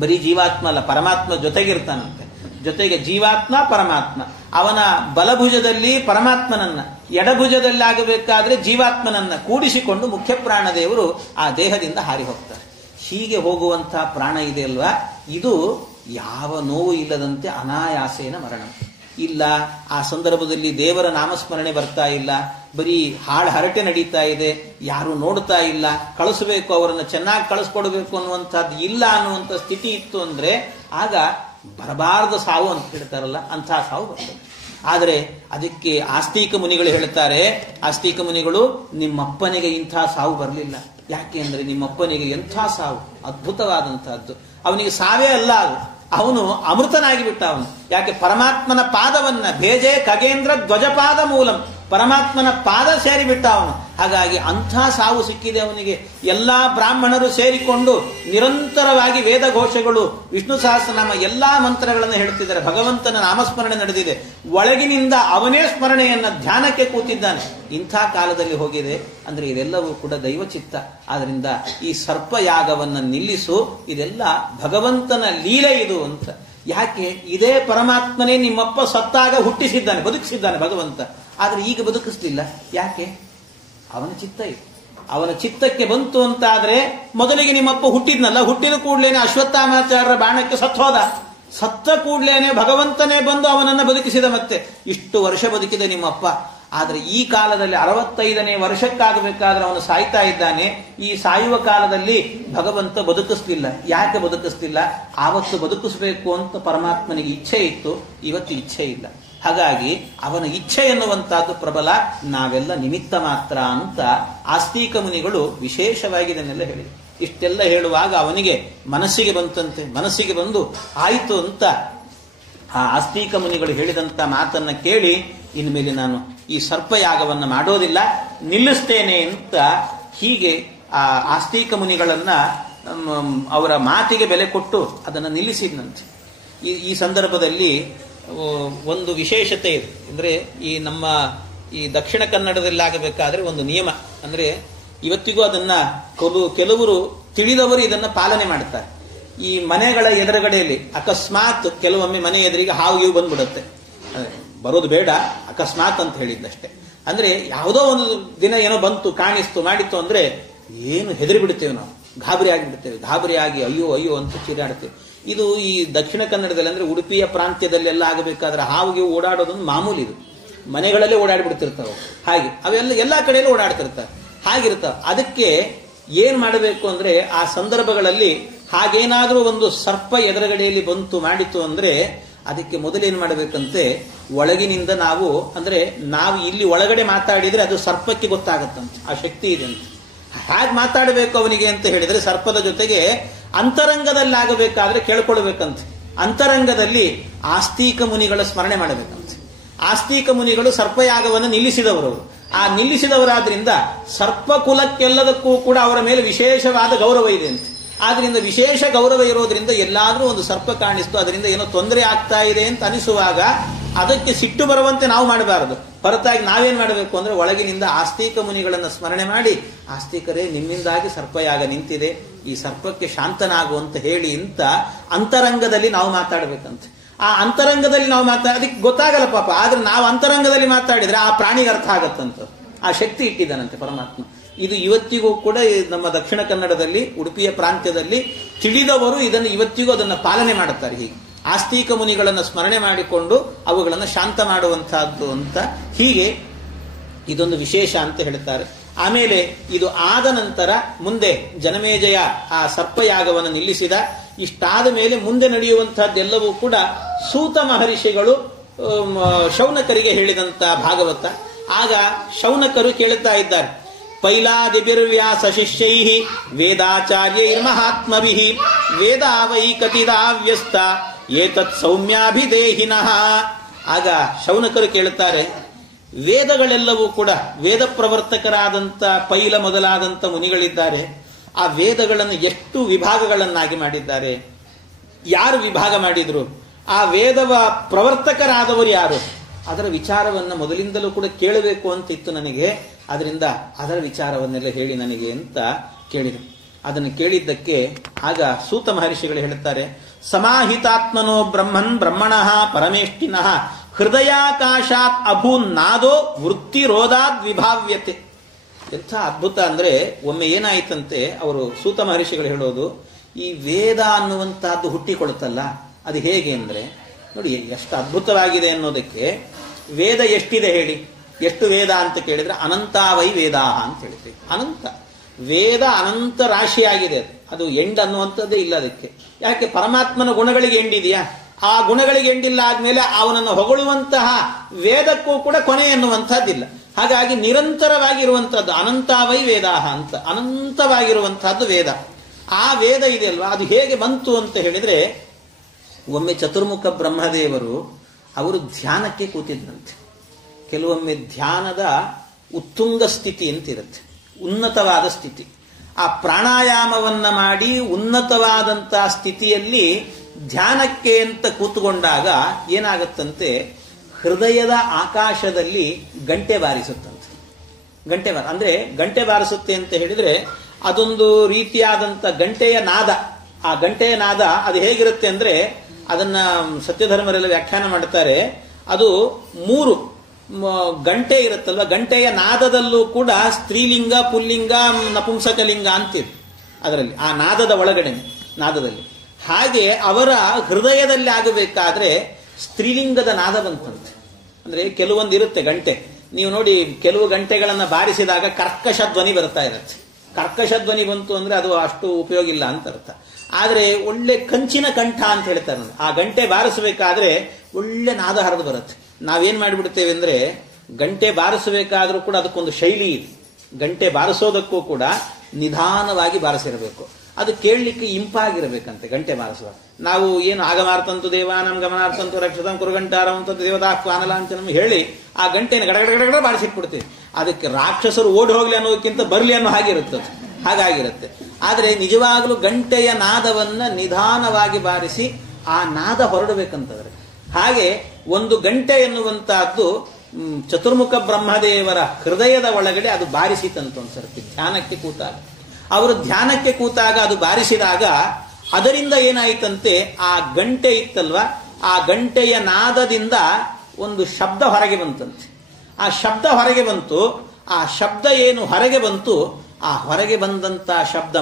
ಬರೀ ಜೀವಾತ್ಮ ಅಲ್ಲ, ಪರಮಾತ್ಮ ಜೊತೆಗಿರ್ತಾನಂತೆ. ಜೊತೆಗೆ ಜೀವಾತ್ಮ ಪರಮಾತ್ಮ, ಅವನ ಬಲಭುಜದಲ್ಲಿ ಪರಮಾತ್ಮನನ್ನ, ಎಡಭುಜದಲ್ಲಿ ಆಗಬೇಕಾದ್ರೆ ಜೀವಾತ್ಮನನ್ನ ಕೂಡಿಸಿಕೊಂಡು ಮುಖ್ಯ ಪ್ರಾಣದೇವರು ಆ ದೇಹದಿಂದ ಹಾರಿ ಹೋಗ್ತಾರೆ. ಹೀಗೆ ಹೋಗುವಂತಹ ಪ್ರಾಣ ಇದೆ ಅಲ್ವಾ, ಇದು ಯಾವ ನೋವು ಇಲ್ಲದಂತೆ ಅನಾಯಾಸೇನ ಮರಣ ಇಲ್ಲ. ಆ ಸಂದರ್ಭದಲ್ಲಿ ದೇವರ ನಾಮಸ್ಮರಣೆ ಬರ್ತಾ ಇಲ್ಲ, ಬರೀ ಹರಟೆ ನಡೀತಾ ಇದೆ, ಯಾರು ನೋಡ್ತಾ ಇಲ್ಲ, ಕಳಿಸ್ಬೇಕು ಅವರನ್ನು ಚೆನ್ನಾಗಿ ಕಳಿಸ್ಕೊಡ್ಬೇಕು ಅನ್ನುವಂಥದ್ದು ಇಲ್ಲ ಅನ್ನುವಂಥ ಸ್ಥಿತಿ ಇತ್ತು ಅಂದ್ರೆ ಆಗ ಬರಬಾರದ ಸಾವು ಅಂತ ಹೇಳ್ತಾರಲ್ಲ, ಅಂತಹ ಸಾವು ಬರ್ತದೆ. ಆದರೆ ಅದಕ್ಕೆ ಆಸ್ತಿಕ ಮುನಿಗಳು ಹೇಳ್ತಾರೆ, ಆಸ್ತಿಕ ಮುನಿಗಳು ನಿಮ್ಮಪ್ಪನಿಗೆ ಇಂಥ ಸಾವು ಬರಲಿಲ್ಲ. ಯಾಕೆ ಅಂದ್ರೆ ನಿಮ್ಮಪ್ಪನಿಗೆ ಎಂಥ ಸಾವು ಅದ್ಭುತವಾದಂತಹದ್ದು. ಅವನಿಗೆ ಸಾವೇ ಅಲ್ಲ, ಅದು ಅವನು ಅಮೃತನಾಗಿ ಬಿಟ್ಟ. ಅವನು ಯಾಕೆ ಪರಮಾತ್ಮನ ಪಾದವನ್ನ ಭೇಜೆ ಖಗೇಂದ್ರ ಧ್ವಜಪಾದ ಮೂಲಂ, ಪರಮಾತ್ಮನ ಪಾದ ಸೇರಿಬಿಟ್ಟ ಅವನು. ಹಾಗಾಗಿ ಅಂಥ ಸಾವು ಸಿಕ್ಕಿದೆ ಅವನಿಗೆ. ಎಲ್ಲಾ ಬ್ರಾಹ್ಮಣರು ಸೇರಿಕೊಂಡು ನಿರಂತರವಾಗಿ ವೇದ ಘೋಷಗಳು, ವಿಷ್ಣು ಸಹಸ್ರನಾಮ ಎಲ್ಲಾ ಮಂತ್ರಗಳನ್ನು ಹೇಳ್ತಿದ್ದಾರೆ. ಭಗವಂತನ ನಾಮಸ್ಮರಣೆ ನಡೆದಿದೆ. ಒಳಗಿನಿಂದ ಅವನೇ ಸ್ಮರಣೆಯನ್ನ ಧ್ಯಾನಕ್ಕೆ ಕೂತಿದ್ದಾನೆ. ಇಂಥ ಕಾಲದಲ್ಲಿ ಹೋಗಿದೆ ಅಂದ್ರೆ ಇದೆಲ್ಲವೂ ಕೂಡ ದೈವಚಿತ್ತ. ಆದ್ರಿಂದ ಈ ಸರ್ಪಯಾಗವನ್ನ ನಿಲ್ಲಿಸು, ಇದೆಲ್ಲ ಭಗವಂತನ ಲೀಲೆ ಇದು ಅಂತ. ಯಾಕೆ ಇದೇ ಪರಮಾತ್ಮನೇ ನಿಮ್ಮಪ್ಪ ಸತ್ತಾಗ ಹುಟ್ಟಿಸಿದ್ದಾನೆ, ಬದುಕಿಸಿದ್ದಾನೆ ಭಗವಂತ. ಆದ್ರೆ ಈಗ ಬದುಕಿಸ್ಲಿಲ್ಲ. ಯಾಕೆ? ಅವನ ಚಿತ್ತ ಇದೆ. ಅವನ ಚಿತ್ತಕ್ಕೆ ಬಂತು ಅಂತಾದ್ರೆ ಮೊದಲಿಗೆ ನಿಮ್ಮಪ್ಪ ಹುಟ್ಟಿದ್ನಲ್ಲ, ಹುಟ್ಟಿದ ಕೂಡ್ಲೇನೆ ಅಶ್ವತ್ಥಾಮಾಚಾರ್ಯರ ಬಾಣಕ್ಕೆ ಸತ್ತೋದ. ಸತ್ತ ಕೂಡ್ಲೇನೆ ಭಗವಂತನೇ ಬಂದು ಅವನನ್ನ ಬದುಕಿಸಿದ. ಮತ್ತೆ ಇಷ್ಟು ವರ್ಷ ಬದುಕಿದೆ ನಿಮ್ಮಪ್ಪ. ಆದ್ರೆ ಈ ಕಾಲದಲ್ಲಿ 65ನೇ ವರ್ಷಕ್ಕಾಗಬೇಕಾದ್ರೆ ಅವನು ಸಾಯ್ತಾ ಇದ್ದಾನೆ. ಈ ಸಾಯುವ ಕಾಲದಲ್ಲಿ ಭಗವಂತ ಬದುಕಿಸ್ಲಿಲ್ಲ. ಯಾಕೆ ಬದುಕಿಸ್ಲಿಲ್ಲ? ಆವತ್ತು ಬದುಕಿಸ್ಬೇಕು ಅಂತ ಪರಮಾತ್ಮನಿಗೆ ಇಚ್ಛೆ ಇತ್ತು, ಇವತ್ತು ಇಚ್ಛೆ ಇಲ್ಲ. ಹಾಗಾಗಿ ಅವನ ಇಚ್ಛೆ ಎನ್ನುವಂತಹದ್ದು ಪ್ರಬಲ, ನಾವೆಲ್ಲ ನಿಮಿತ್ತ ಮಾತ್ರ ಅಂತ ಆಸ್ತಿಕ ಮುನಿಗಳು ವಿಶೇಷವಾಗಿ ಇದನ್ನೆಲ್ಲ ಹೇಳಿ. ಇಷ್ಟೆಲ್ಲ ಹೇಳುವಾಗ ಅವನಿಗೆ ಮನಸ್ಸಿಗೆ ಬಂತಂತೆ. ಮನಸ್ಸಿಗೆ ಬಂದು ಆಯಿತು ಅಂತ ಆ ಆಸ್ತಿಕ ಮುನಿಗಳು ಹೇಳಿದಂತ ಮಾತನ್ನ ಕೇಳಿ ಇನ್ಮೇಲೆ ನಾನು ಈ ಸರ್ಪಯಾಗವನ್ನು ಮಾಡೋದಿಲ್ಲ, ನಿಲ್ಲಿಸ್ತೇನೆ ಅಂತ ಹೀಗೆ ಆ ಆಸ್ತಿಕ ಮುನಿಗಳನ್ನ ಅವರ ಮಾತಿಗೆ ಬೆಲೆ ಕೊಟ್ಟು ಅದನ್ನು ನಿಲ್ಲಿಸಿದಂತೆ. ಈ ಸಂದರ್ಭದಲ್ಲಿ ಒಂದು ವಿಶೇಷತೆ ಇದೆ. ಅಂದ್ರೆ ಈ ನಮ್ಮ ಈ ದಕ್ಷಿಣ ಕನ್ನಡದಲ್ಲಿ ಆಗಬೇಕಾದ್ರೆ ಒಂದು ನಿಯಮ, ಅಂದ್ರೆ ಇವತ್ತಿಗೂ ಅದನ್ನ ಕೆಲವರು ತಿಳಿದವರು ಇದನ್ನ ಪಾಲನೆ ಮಾಡ್ತಾರೆ. ಈ ಮನೆಗಳ ಎದುರುಗಡೆಯಲ್ಲಿ ಅಕಸ್ಮಾತ್ ಕೆಲವೊಮ್ಮೆ ಮನೆ ಎದುರಿಗೆ ಹಾವು ಬಂದ್ಬಿಡುತ್ತೆ, ಬರೋದು ಬೇಡ ಅಕಸ್ಮಾತ್ ಅಂತ ಹೇಳಿದ್ದಷ್ಟೇ. ಅಂದ್ರೆ ಯಾವುದೋ ಒಂದು ದಿನ ಏನೋ ಬಂತು ಕಾಣಿಸ್ತು ಮಾಡಿತ್ತು ಅಂದ್ರೆ ಏನು ಹೆದರಿ ಬಿಡ್ತೇವೆ ನಾವು, ಗಾಬರಿ ಆಗಿಬಿಡ್ತೇವೆ. ಗಾಬರಿ ಆಗಿ ಅಯ್ಯೋ ಅಯ್ಯೋ ಅಂತ ಚೀರಾಡ್ತೇವೆ. ಇದು ಈ ದಕ್ಷಿಣ ಕನ್ನಡದಲ್ಲಿ ಅಂದ್ರೆ ಉಡುಪಿಯ ಪ್ರಾಂತ್ಯದಲ್ಲೆಲ್ಲ ಆಗಬೇಕಾದ್ರೆ ಹಾವಿಗೆ ಓಡಾಡೋದೊಂದು ಮಾಮೂಲಿ. ಇದು ಮನೆಗಳಲ್ಲೇ ಓಡಾಡಿಬಿಡ್ತಿರ್ತಾವೆ ಹಾಗೆ, ಅವೆಲ್ಲ ಎಲ್ಲಾ ಕಡೆಯಲ್ಲೂ ಓಡಾಡ್ತಿರ್ತಾರೆ ಹಾಗಿರ್ತಾವೆ. ಅದಕ್ಕೆ ಏನ್ ಮಾಡಬೇಕು ಅಂದ್ರೆ ಆ ಸಂದರ್ಭಗಳಲ್ಲಿ ಹಾಗೇನಾದ್ರೂ ಒಂದು ಸರ್ಪ ಎದುರುಗಡೆಯಲ್ಲಿ ಬಂತು ಮಾಡಿತು ಅಂದ್ರೆ ಅದಕ್ಕೆ ಮೊದಲೇನ್ ಮಾಡಬೇಕಂತೆ, ಒಳಗಿನಿಂದ ನಾವು ಇಲ್ಲಿ ಒಳಗಡೆ ಮಾತಾಡಿದ್ರೆ ಅದು ಸರ್ಪಕ್ಕೆ ಗೊತ್ತಾಗತ್ತಂತೆ, ಆ ಶಕ್ತಿ ಇದೆ ಅಂತ. ಹಾಗೆ ಮಾತಾಡಬೇಕು ಅವನಿಗೆ ಅಂತ ಹೇಳಿದ್ರೆ ಸರ್ಪದ ಜೊತೆಗೆ ಅಂತರಂಗದಲ್ಲಾಗಬೇಕಾದ್ರೆ ಕೇಳ್ಕೊಳ್ಬೇಕಂತೆ. ಅಂತರಂಗದಲ್ಲಿ ಆಸ್ತಿಕ ಮುನಿಗಳ ಸ್ಮರಣೆ ಮಾಡಬೇಕಂತೆ. ಆಸ್ತಿಕ ಮುನಿಗಳು ಸರ್ಪಯಾಗವನ್ನು ನಿಲ್ಲಿಸಿದವರು. ಆ ನಿಲ್ಲಿಸಿದವರಾದ್ರಿಂದ ಸರ್ಪ ಕುಲಕ್ಕೆಲ್ಲದಕ್ಕೂ ಕೂಡ ಅವರ ಮೇಲೆ ವಿಶೇಷವಾದ ಗೌರವ ಇದೆ ಅಂತ. ಆದ್ರಿಂದ ವಿಶೇಷ ಗೌರವ ಇರೋದ್ರಿಂದ ಎಲ್ಲಾದ್ರೂ ಒಂದು ಸರ್ಪ ಕಾಣಿಸ್ತು, ಅದರಿಂದ ಏನೋ ತೊಂದರೆ ಆಗ್ತಾ ಇದೆ ಅಂತ ಅನಿಸುವಾಗ ಅದಕ್ಕೆ ಸಿಟ್ಟು ಬರುವಂತೆ ನಾವು ಮಾಡಬಾರದು. ಹೊರತಾಗಿ ನಾವೇನ್ ಮಾಡಬೇಕು ಅಂದ್ರೆ ಒಳಗಿನಿಂದ ಆಸ್ತಿಕ ಮುನಿಗಳನ್ನ ಸ್ಮರಣೆ ಮಾಡಿ, ಆಸ್ತಿಕರೇ ನಿಮ್ಮಿಂದಾಗಿ ಸರ್ಪಯಾಗ ನಿಂತಿದೆ, ಈ ಸರ್ಪಕ್ಕೆ ಶಾಂತನಾಗುವಂತ ಹೇಳಿ ಅಂತ ಅಂತರಂಗದಲ್ಲಿ ನಾವು ಮಾತಾಡ್ಬೇಕಂತೆ. ಆ ಅಂತರಂಗದಲ್ಲಿ ನಾವು ಅದಕ್ಕೆ ಗೊತ್ತಾಗಲ್ಲ ಪಾಪ, ಆದ್ರೆ ನಾವು ಅಂತರಂಗದಲ್ಲಿ ಮಾತಾಡಿದ್ರೆ ಆ ಪ್ರಾಣಿಗೆ ಅರ್ಥ ಆಗತ್ತಂತ. ಆ ಶಕ್ತಿ ಇಟ್ಟಿದ್ದಾನಂತೆ ಪರಮಾತ್ಮ. ಇದು ಇವತ್ತಿಗೂ ಕೂಡ ನಮ್ಮ ದಕ್ಷಿಣ ಕನ್ನಡದಲ್ಲಿ ಉಡುಪಿಯ ಪ್ರಾಂತ್ಯದಲ್ಲಿ ತಿಳಿದವರು ಇದನ್ನು ಇವತ್ತಿಗೂ ಅದನ್ನು ಪಾಲನೆ ಮಾಡುತ್ತಾರೆ. ಹೀಗೆ ಆಸ್ತಿಕ ಮುನಿಗಳನ್ನು ಸ್ಮರಣೆ ಮಾಡಿಕೊಂಡು ಅವುಗಳನ್ನು ಶಾಂತ ಮಾಡುವಂತಹದ್ದು ಅಂತ ಹೀಗೆ ಇದೊಂದು ವಿಶೇಷ ಅಂತ ಹೇಳ್ತಾರೆ. ಆಮೇಲೆ ಇದು ಆದ ನಂತರ ಮುಂದೆ ಜನಮೇಜಯ ಆ ಸರ್ಪಯಾಗವನ್ನು ನಿಲ್ಲಿಸಿದ. ಇಷ್ಟಾದ ಮೇಲೆ ಮುಂದೆ ನಡೆಯುವಂತಹದ್ದೆಲ್ಲವೂ ಕೂಡ ಸೂತ ಮಹರ್ಷಿಗಳು ಶೌನಕರಿಗೆ ಹೇಳಿದಂತ ಭಾಗವತ. ಆಗ ಶೌನಕರು ಕೇಳುತ್ತಾ ಇದ್ದಾರೆ, ಪೈಲಾದಿಭಿರ್ವ್ಯಾಸ ಶಿಷ್ಯೈ ವೇದಾಚಾರ್ಯೈರ್ಮಹಾತ್ಮಭಿಃ ವೇದಾವೈ ಕತಿದಾವ್ಯಸ್ತ ಏತತ್ ಸೌಮ್ಯಾಭಿದೇಹಿನಃ. ಆಗ ಶೌನಕರು ಕೇಳುತ್ತಾರೆ, ವೇದಗಳೆಲ್ಲವೂ ಕೂಡ ವೇದ ಪ್ರವರ್ತಕರಾದಂಥ ಪೈಲ ಮೊದಲಾದಂಥ ಮುನಿಗಳಿದ್ದಾರೆ. ಆ ವೇದಗಳನ್ನು ಎಷ್ಟು ವಿಭಾಗಗಳನ್ನಾಗಿ ಮಾಡಿದ್ದಾರೆ, ಯಾರು ವಿಭಾಗ ಮಾಡಿದ್ರು, ಆ ವೇದವ ಪ್ರವರ್ತಕರಾದವರು ಯಾರು, ಅದರ ವಿಚಾರವನ್ನು ಮೊದಲಿಂದಲೂ ಕೂಡ ಕೇಳಬೇಕು ಅಂತ ಇತ್ತು ನನಗೆ. ಅದರಿಂದ ಅದರ ವಿಚಾರವನ್ನೆಲ್ಲ ಹೇಳಿ ನನಗೆ ಅಂತ ಕೇಳಿದರು. ಅದನ್ನು ಕೇಳಿದ್ದಕ್ಕೆ ಆಗ ಸೂತ ಮಹರ್ಷಿಗಳು ಹೇಳುತ್ತಾರೆ, ಸಮಾಹಿತಾತ್ಮನೋ ಬ್ರಹ್ಮನ್ ಬ್ರಹ್ಮಣಃ ಪರಮೇಷ್ಠಿನಃ ಹೃದಯಾಕಾಶಾತ್ ಅಭೂನ್ ನಾದೋ ವೃತ್ತಿರೋಧಾದ್ ವಿಭಾವ್ಯತೆ. ಎಂಥ ಅದ್ಭುತ ಅಂದ್ರೆ, ಒಮ್ಮೆ ಏನಾಯ್ತಂತೆ, ಅವರು ಸೂತ ಮಹರ್ಷಿಗಳು ಹೇಳೋದು, ಈ ವೇದ ಅನ್ನುವಂತಹದ್ದು ಹುಟ್ಟಿಕೊಡುತ್ತಲ್ಲ ಅದು ಹೇಗೆ ಅಂದ್ರೆ ನೋಡಿ ಎಷ್ಟು ಅದ್ಭುತವಾಗಿದೆ ಅನ್ನೋದಕ್ಕೆ. ವೇದ ಎಷ್ಟಿದೆ ಹೇಳಿ, ಎಷ್ಟು ವೇದ ಅಂತ ಕೇಳಿದ್ರೆ ಅನಂತಾವೈ ವೇದಾಹ ಅಂತ ಹೇಳ್ತೀವಿ. ಅನಂತ ವೇದ ಅನಂತ ರಾಶಿಯಾಗಿದೆ. ಅದು ಎಂಡ್ ಅನ್ನುವಂಥದ್ದೇ ಇಲ್ಲ ಅದಕ್ಕೆ. ಯಾಕೆ, ಪರಮಾತ್ಮನ ಗುಣಗಳಿಗೆ ಎಂಡಿದೆಯಾ? ಆ ಗುಣಗಳಿಗೆ ಎಂಡಿಲ್ಲ ಆದ್ಮೇಲೆ ಅವನನ್ನು ಹೊಗಳುವಂತಹ ವೇದಕ್ಕೂ ಕೂಡ ಕೊನೆ ಎನ್ನುವಂತಹದ್ದಿಲ್ಲ. ಹಾಗಾಗಿ ನಿರಂತರವಾಗಿರುವಂತಹದ್ದು ಅನಂತಾವೈ ವೇದಾಹ ಅಂತ, ಅನಂತವಾಗಿರುವಂತಹದ್ದು ವೇದ. ಆ ವೇದ ಇದೆಯಲ್ವಾ, ಅದು ಹೇಗೆ ಬಂತು ಅಂತ ಹೇಳಿದ್ರೆ, ಒಮ್ಮೆ ಚತುರ್ಮುಖ ಬ್ರಹ್ಮದೇವರು ಅವರು ಧ್ಯಾನಕ್ಕೆ ಕೂತಿದ್ರಂತೆ. ಕೆಲವೊಮ್ಮೆ ಧ್ಯಾನದ ಉತ್ತುಂಗ ಸ್ಥಿತಿ ಅಂತಿರುತ್ತೆ, ಉನ್ನತವಾದ ಸ್ಥಿತಿ. ಆ ಪ್ರಾಣಾಯಾಮವನ್ನ ಮಾಡಿ ಉನ್ನತವಾದಂತಹ ಸ್ಥಿತಿಯಲ್ಲಿ ಧ್ಯಾನಕ್ಕೆ ಅಂತ ಕೂತ್ಕೊಂಡಾಗ ಏನಾಗತ್ತಂತೆ, ಹೃದಯದ ಆಕಾಶದಲ್ಲಿ ಗಂಟೆ ಬಾರಿಸುತ್ತಂತೆ. ಅಂದ್ರೆ ಗಂಟೆ ಬಾರಿಸುತ್ತೆ ಅಂತ ಹೇಳಿದ್ರೆ ಅದೊಂದು ರೀತಿಯಾದಂಥ ಗಂಟೆಯ ನಾದ. ಆ ಗಂಟೆಯ ನಾದ ಅದು ಹೇಗಿರುತ್ತೆ ಅಂದ್ರೆ, ಅದನ್ನ ಸತ್ಯಧರ್ಮರೆಲ್ಲ ವ್ಯಾಖ್ಯಾನ ಮಾಡ್ತಾರೆ. ಅದು 3 ಗಂಟೆ ಇರುತ್ತಲ್ವ, ಗಂಟೆಯ ನಾದದಲ್ಲೂ ಕೂಡ ಸ್ತ್ರೀಲಿಂಗ, ಪುಲ್ಲಿಂಗ, ನಪುಂಸಕಲಿಂಗ ಅಂತಿದೆ ಅದರಲ್ಲಿ, ಆ ನಾದದ ಒಳಗಡೆ ನಾದದಲ್ಲಿ. ಹಾಗೆ ಅವರ ಹೃದಯದಲ್ಲಿ ಆಗಬೇಕಾದ್ರೆ ಸ್ತ್ರೀಲಿಂಗದ ನಾದ ಬಂತಂತೆ. ಅಂದ್ರೆ ಕೆಲವೊಂದು ಇರುತ್ತೆ ಗಂಟೆ, ನೀವು ನೋಡಿ ಕೆಲವು ಗಂಟೆಗಳನ್ನ ಬಾರಿಸಿದಾಗ ಕರ್ಕಶ ಧ್ವನಿ ಬರ್ತಾ ಇರುತ್ತೆ. ಕರ್ಕಶ ಧ್ವನಿ ಬಂತು ಅಂದ್ರೆ ಅದು ಅಷ್ಟು ಉಪಯೋಗ ಇಲ್ಲ ಅಂತ ಅರ್ಥ. ಆದ್ರೆ ಒಳ್ಳೆ ಕಂಚಿನ ಕಂಠ ಅಂತ ಹೇಳ್ತಾರೆ. ಆ ಗಂಟೆ ಬಾರಿಸಬೇಕಾದ್ರೆ ಒಳ್ಳೆ ನಾದ ಹರಿದು ಬರುತ್ತೆ. ನಾವೇನ್ ಮಾಡಿಬಿಡ್ತೇವೆ ಅಂದ್ರೆ, ಗಂಟೆ ಬಾರಿಸಬೇಕಾದ್ರೂ ಕೂಡ ಅದಕ್ಕೊಂದು ಶೈಲಿ ಇದೆ. ಗಂಟೆ ಬಾರಿಸೋದಕ್ಕೂ ಕೂಡ ನಿಧಾನವಾಗಿ ಬಾರಿಸಿರಬೇಕು. ಅದು ಕೇಳಲಿಕ್ಕೆ ಇಂಪಾಗಿರಬೇಕಂತೆ ಗಂಟೆ ಬಾರಿಸುವ. ನಾವು ಏನು ಆಗಮಾರ್ತಂತು ದೇವಾನಂ ಗಮನಾರ್ಥಂತು ರಕ್ಷತಂ ಕುರುಗಂಟಾರವಂತಂತು ದೇವತಾಹ್ವಾನಲಾಂಚನಂ ಹೇಳಿ ಆ ಗಂಟೆಯನ್ನು ಗಡಗಡಗಡ ಬಾರಿಸಿಟ್ಬಿಡ್ತೀವಿ. ಅದಕ್ಕೆ ರಾಕ್ಷಸರು ಓಡಿ ಹೋಗ್ಲಿ ಅನ್ನೋದಕ್ಕಿಂತ ಬರಲಿ ಅನ್ನೋ ಹಾಗಿರುತ್ತದೆ, ಹಾಗಾಗಿರುತ್ತೆ. ಆದರೆ ನಿಜವಾಗಲೂ ಗಂಟೆಯ ನಾದವನ್ನ ನಿಧಾನವಾಗಿ ಬಾರಿಸಿ ಆ ನಾದ ಹೊರಡಬೇಕಂತಂದ್ರೆ, ಹಾಗೆ ಒಂದು ಗಂಟೆ ಎನ್ನುವಂತಹದ್ದು ಚತುರ್ಮುಖ ಬ್ರಹ್ಮದೇವರ ಹೃದಯದ ಒಳಗಡೆ ಅದು ಬಾರಿಸಿತಂತ ಒಂದ್ಸರ್ತಿ ಧ್ಯಾನಕ್ಕೆ ಕೂತಾಗ. ಅವರು ಧ್ಯಾನಕ್ಕೆ ಕೂತಾಗ ಅದು ಬಾರಿಸಿದಾಗ ಅದರಿಂದ ಏನಾಯಿತಂತೆ, ಆ ಗಂಟೆ ಇತ್ತಲ್ವ, ಆ ಗಂಟೆಯ ನಾದದಿಂದ ಒಂದು ಶಬ್ದ ಹೊರಗೆ ಬಂತಂತೆ. ಆ ಶಬ್ದ ಹೊರಗೆ ಬಂತು. ಆ ಶಬ್ದ ಏನು ಹೊರಗೆ ಬಂತು, ಆ ಹೊರಗೆ ಬಂದಂತ ಶಬ್ದ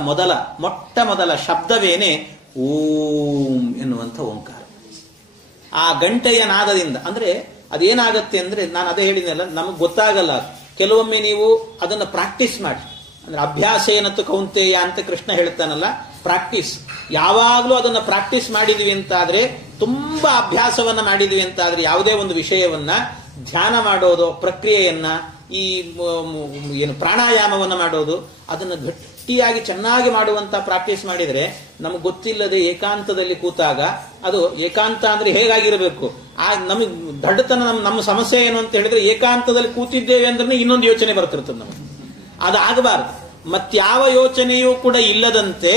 ಮೊಟ್ಟ ಮೊದಲ ಶಬ್ದವೇನೆ ಓಂ ಎನ್ನುವಂಥ ಓಂಕಾರ. ಆ ಗಂಟೆಯ ನಾದದಿಂದ ಅಂದ್ರೆ ಅದೇನಾಗತ್ತೆ ಅಂದ್ರೆ, ನಾನು ಅದೇ ಹೇಳಿದ್ನಲ್ಲ, ನಮಗೆ ಗೊತ್ತಾಗಲ್ಲ. ಕೆಲವೊಮ್ಮೆ ನೀವು ಅದನ್ನು ಪ್ರಾಕ್ಟೀಸ್ ಮಾಡಿ, ಅಂದ್ರೆ ಅಭ್ಯಾಸ ಏನತ್ತು ಕೌಂತೆಯ ಅಂತ ಕೃಷ್ಣ ಹೇಳ್ತಾನಲ್ಲ, ಪ್ರಾಕ್ಟೀಸ್. ಯಾವಾಗಲೂ ಅದನ್ನ ಪ್ರಾಕ್ಟೀಸ್ ಮಾಡಿದ್ವಿ ಅಂತಾದ್ರೆ, ತುಂಬಾ ಅಭ್ಯಾಸವನ್ನ ಮಾಡಿದ್ವಿ ಅಂತಾದ್ರೆ, ಯಾವುದೇ ಒಂದು ವಿಷಯವನ್ನ ಧ್ಯಾನ ಮಾಡೋದು, ಪ್ರಕ್ರಿಯೆಯನ್ನ, ಈ ಏನು ಪ್ರಾಣಾಯಾಮವನ್ನ ಮಾಡೋದು, ಅದನ್ನ ಗಟ್ಟಿಯಾಗಿ ಚೆನ್ನಾಗಿ ಮಾಡುವಂತ ಪ್ರಾಕ್ಟೀಸ್ ಮಾಡಿದ್ರೆ, ನಮ್ಗೆ ಗೊತ್ತಿಲ್ಲದೆ ಏಕಾಂತದಲ್ಲಿ ಕೂತಾಗ, ಅದು ಏಕಾಂತ ಅಂದ್ರೆ ಹೇಗಾಗಿರಬೇಕು, ಆ ನಮಗೆ ದಡ್ಡತನ ನಮ್ಮ ಸಮಸ್ಯೆ ಏನು ಅಂತ ಹೇಳಿದ್ರೆ, ಏಕಾಂತದಲ್ಲಿ ಕೂತಿದ್ದೇವೆ ಅಂದ್ರೆ ಇನ್ನೊಂದು ಯೋಚನೆ ಬರ್ತಿರ್ತದೆ ನಮಗೆ. ಅದಾಗಬಾರದು. ಮತ್ಯಾವ ಯೋಚನೆಯೂ ಕೂಡ ಇಲ್ಲದಂತೆ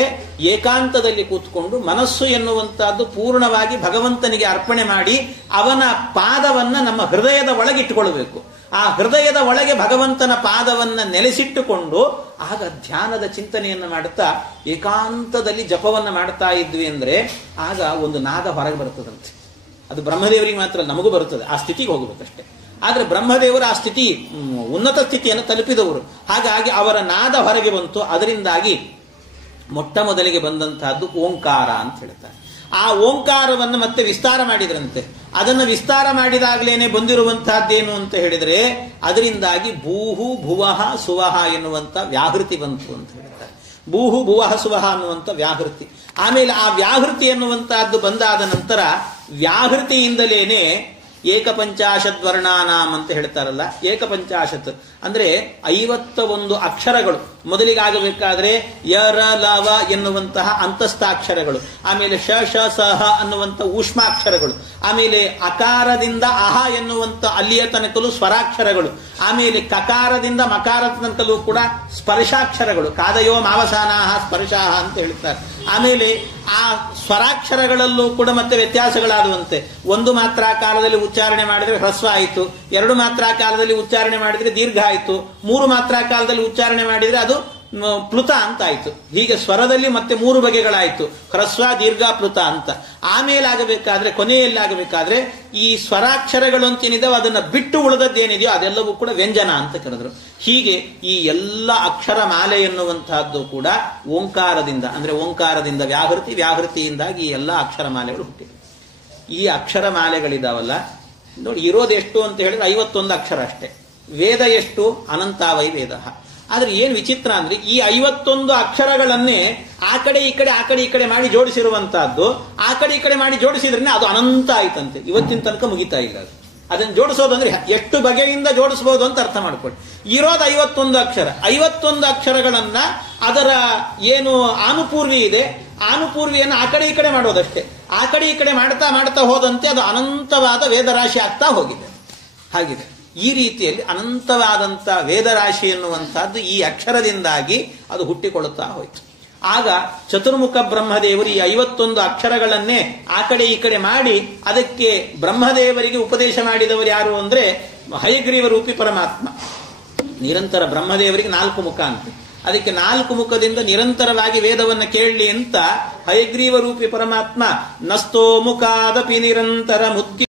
ಏಕಾಂತದಲ್ಲಿ ಕೂತ್ಕೊಂಡು ಮನಸ್ಸು ಎನ್ನುವಂತಹದ್ದು ಪೂರ್ಣವಾಗಿ ಭಗವಂತನಿಗೆ ಅರ್ಪಣೆ ಮಾಡಿ ಅವನ ಪಾದವನ್ನ ನಮ್ಮ ಹೃದಯದ ಒಳಗೆ ಇಟ್ಟುಕೊಳ್ಬೇಕು. ಆ ಹೃದಯದ ಒಳಗೆ ಭಗವಂತನ ಪಾದವನ್ನ ನೆಲೆಸಿಟ್ಟುಕೊಂಡು ಆಗ ಧ್ಯಾನದ ಚಿಂತನೆಯನ್ನು ಮಾಡುತ್ತಾ ಏಕಾಂತದಲ್ಲಿ ಜಪವನ್ನ ಮಾಡ್ತಾ ಇದ್ವಿ ಅಂದ್ರೆ ಆಗ ಒಂದು ನಾದ ಹೊರಗೆ ಬರ್ತದಂತೆ. ಅದು ಬ್ರಹ್ಮದೇವರಿಗೆ ಮಾತ್ರ, ನಮಗೂ ಬರುತ್ತದೆ. ಆ ಸ್ಥಿತಿಗೆ ಹೋಗಬೇಕಷ್ಟೇ. ಆದ್ರೆ ಬ್ರಹ್ಮದೇವರು ಆ ಸ್ಥಿತಿ, ಉನ್ನತ ಸ್ಥಿತಿಯನ್ನು ತಲುಪಿದವರು. ಹಾಗಾಗಿ ಅವರ ನಾದ ಹೊರಗೆ ಬಂತು. ಅದರಿಂದಾಗಿ ಮೊಟ್ಟ ಮೊದಲಿಗೆ ಬಂದಂತಹದ್ದು ಓಂಕಾರ ಅಂತ ಹೇಳ್ತಾರೆ. ಆ ಓಂಕಾರವನ್ನು ಮತ್ತೆ ವಿಸ್ತಾರ ಮಾಡಿದ್ರಂತೆ. ಅದನ್ನು ವಿಸ್ತಾರ ಮಾಡಿದಾಗಲೇನೆ ಬಂದಿರುವಂತಹದ್ದೇನು ಅಂತ ಹೇಳಿದ್ರೆ, ಅದರಿಂದಾಗಿ ಭೂಹು ಭುವಃ ಸುವಹ ಎನ್ನುವಂತ ವ್ಯಾಹೃತಿ ಬಂತು ಅಂತ ಹೇಳ್ತಾರೆ. ಭೂಹು ಭುವಃ ಸುವಹ ಅನ್ನುವಂಥ ವ್ಯಾಹೃತಿ. ಆಮೇಲೆ ಆ ವ್ಯಾಹೃತಿ ಎನ್ನುವಂತಹದ್ದು ಬಂದಾದ ನಂತರ ವ್ಯಾಹೃತಿಯಿಂದಲೇನೆ ಏಕಪಂಚಾಶತ್ ವರ್ಣಾನಾಂ ಅಂತ ಹೇಳ್ತಾರಲ್ಲ, ಏಕಪಂಚಾಶತ್ ಅಂದ್ರೆ 51 ಅಕ್ಷರಗಳು ಮೊದಲಿಗಾಗಬೇಕಾದ್ರೆ ಯರ ಲವ ಎನ್ನುವಂತಹ ಅಂತಸ್ಥಾಕ್ಷರಗಳು, ಆಮೇಲೆ ಶ ಶ ಸಹ ಅನ್ನುವಂಥ ಊಷ್ಮಾಕ್ಷರಗಳು, ಆಮೇಲೆ ಅಕಾರದಿಂದ ಅಹ ಎನ್ನುವಂಥ ಅಲ್ಲಿಯ ತನಕಲೂ ಸ್ವರಾಕ್ಷರಗಳು, ಆಮೇಲೆ ಕಕಾರದಿಂದ ಮಕಾರ ತನಕಲೂ ಕೂಡ ಸ್ಪರ್ಶಾಕ್ಷರಗಳು, ಕಾದಯೋ ಮಾವಸಾನಾಹ ಸ್ಪರ್ಶಾಹ ಅಂತ ಹೇಳ್ತಾರೆ. ಆಮೇಲೆ ಆ ಸ್ವರಾಕ್ಷರಗಳಲ್ಲೂ ಕೂಡ ಮತ್ತೆ ವ್ಯತ್ಯಾಸಗಳಾದುವಂತೆ. ಒಂದು ಮಾತ್ರಾ ಕಾಲದಲ್ಲಿ ಉಚ್ಚಾರಣೆ ಮಾಡಿದ್ರೆ ಹ್ರಸ್ವ ಆಯಿತು, 2 ಮಾತ್ರಾ ಕಾಲದಲ್ಲಿ ಉಚ್ಚಾರಣೆ ಮಾಡಿದ್ರೆ ದೀರ್ಘ ಆಯಿತು, 3 ಮಾತ್ರಾ ಕಾಲದಲ್ಲಿ ಉಚ್ಚಾರಣೆ ಮಾಡಿದ್ರೆ ಅದು ಪ್ಲುತ ಅಂತ ಆಯ್ತು. ಹೀಗೆ ಸ್ವರದಲ್ಲಿ ಮತ್ತೆ 3 ಬಗೆಗಳಾಯ್ತು, ಹ್ರಸ್ವ ದೀರ್ಘ ಪ್ಲುತ ಅಂತ. ಆಮೇಲೆ ಆಗಬೇಕಾದ್ರೆ, ಕೊನೆಯಲ್ಲಿ ಆಗಬೇಕಾದ್ರೆ ಈ ಸ್ವರಾಕ್ಷರಗಳು ಅಂತೇನಿದಾವೆ ಅದನ್ನ ಬಿಟ್ಟು ಉಳಿದದ್ದೇನಿದೆಯೋ ಅದೆಲ್ಲವೂ ಕೂಡ ವ್ಯಂಜನ ಅಂತ ಕರೆದ್ರು. ಹೀಗೆ ಈ ಎಲ್ಲ ಅಕ್ಷರ ಮಾಲೆ ಎನ್ನುವಂತಹದ್ದು ಕೂಡ ಓಂಕಾರದಿಂದ, ಅಂದ್ರೆ ಓಂಕಾರದಿಂದ ವ್ಯಾಹೃತಿ, ವ್ಯಾಹೃತಿಯಿಂದಾಗಿ ಈ ಎಲ್ಲ ಅಕ್ಷರ ಮಾಲೆಗಳು ಹುಟ್ಟಿವೆ. ಈ ಅಕ್ಷರ ಮಾಲೆಗಳಿದಾವಲ್ಲ ನೋಡಿ, ಇರೋದೆಷ್ಟು ಅಂತ ಹೇಳಿದ್ರೆ 51 ಅಕ್ಷರ ಅಷ್ಟೇ. ವೇದ ಎಷ್ಟು? ಅನಂತಾವೈ ವೇದ. ಆದ್ರೆ ಏನ್ ವಿಚಿತ್ರ ಅಂದ್ರೆ, ಈ 51 ಅಕ್ಷರಗಳನ್ನೇ ಆ ಕಡೆ ಈ ಕಡೆ ಆ ಕಡೆ ಈ ಕಡೆ ಮಾಡಿ ಜೋಡಿಸಿರುವಂತಹದ್ದು, ಆ ಕಡೆ ಈ ಕಡೆ ಮಾಡಿ ಜೋಡಿಸಿದ್ರೆ ಅದು ಅನಂತ ಆಯ್ತಂತೆ. ಇವತ್ತಿನ ತನಕ ಮುಗಿತಾ ಇಲ್ಲ ಅದು. ಅದನ್ನು ಜೋಡಿಸೋದಂದ್ರೆ ಎಷ್ಟು ಬಗೆಯಿಂದ ಜೋಡಿಸಬಹುದು ಅಂತ ಅರ್ಥ ಮಾಡ್ಕೊಳ್ಳಿ. ಇರೋದು 51 ಅಕ್ಷರ. 51 ಅಕ್ಷರಗಳನ್ನ ಅದರ ಏನು ಆನುಪೂರ್ವಿ ಇದೆ, ಆನುಪೂರ್ವಿಯನ್ನು ಆ ಕಡೆ ಈ ಕಡೆ ಮಾಡೋದಷ್ಟೇ. ಆ ಕಡೆ ಈ ಕಡೆ ಮಾಡ್ತಾ ಮಾಡ್ತಾ ಹೋದಂತೆ ಅದು ಅನಂತವಾದ ವೇದರಾಶಿ ಆಗ್ತಾ ಹೋಗಿದೆ. ಹಾಗಿದೆ ಈ ರೀತಿಯಲ್ಲಿ ಅನಂತವಾದಂಥ ವೇದರಾಶಿ ಎನ್ನುವಂತಹದ್ದು ಈ ಅಕ್ಷರದಿಂದಾಗಿ ಅದು ಹುಟ್ಟಿಕೊಳ್ಳುತ್ತಾ ಹೋಯಿತು. ಆಗ ಚತುರ್ಮುಖ ಬ್ರಹ್ಮದೇವರು ಈ 51 ಅಕ್ಷರಗಳನ್ನೇ ಆ ಕಡೆ ಈ ಕಡೆ ಮಾಡಿ ಅದಕ್ಕೆ ಬ್ರಹ್ಮದೇವರಿಗೆ ಉಪದೇಶ ಮಾಡಿದವರು ಯಾರು ಅಂದ್ರೆ ಹಯಗ್ರೀವ ರೂಪಿ ಪರಮಾತ್ಮ. ನಿರಂತರ ಬ್ರಹ್ಮದೇವರಿಗೆ 4 ಮುಖ ಅಂತ, ಅದಕ್ಕೆ 4 ಮುಖದಿಂದ ನಿರಂತರವಾಗಿ ವೇದವನ್ನು ಕೇಳಲಿ ಅಂತ ಹಯಗ್ರೀವ ರೂಪಿ ಪರಮಾತ್ಮ ನಸ್ತೋ ಮುಖಾದಪಿ ನಿರಂತರ ಮುದ್ದಿ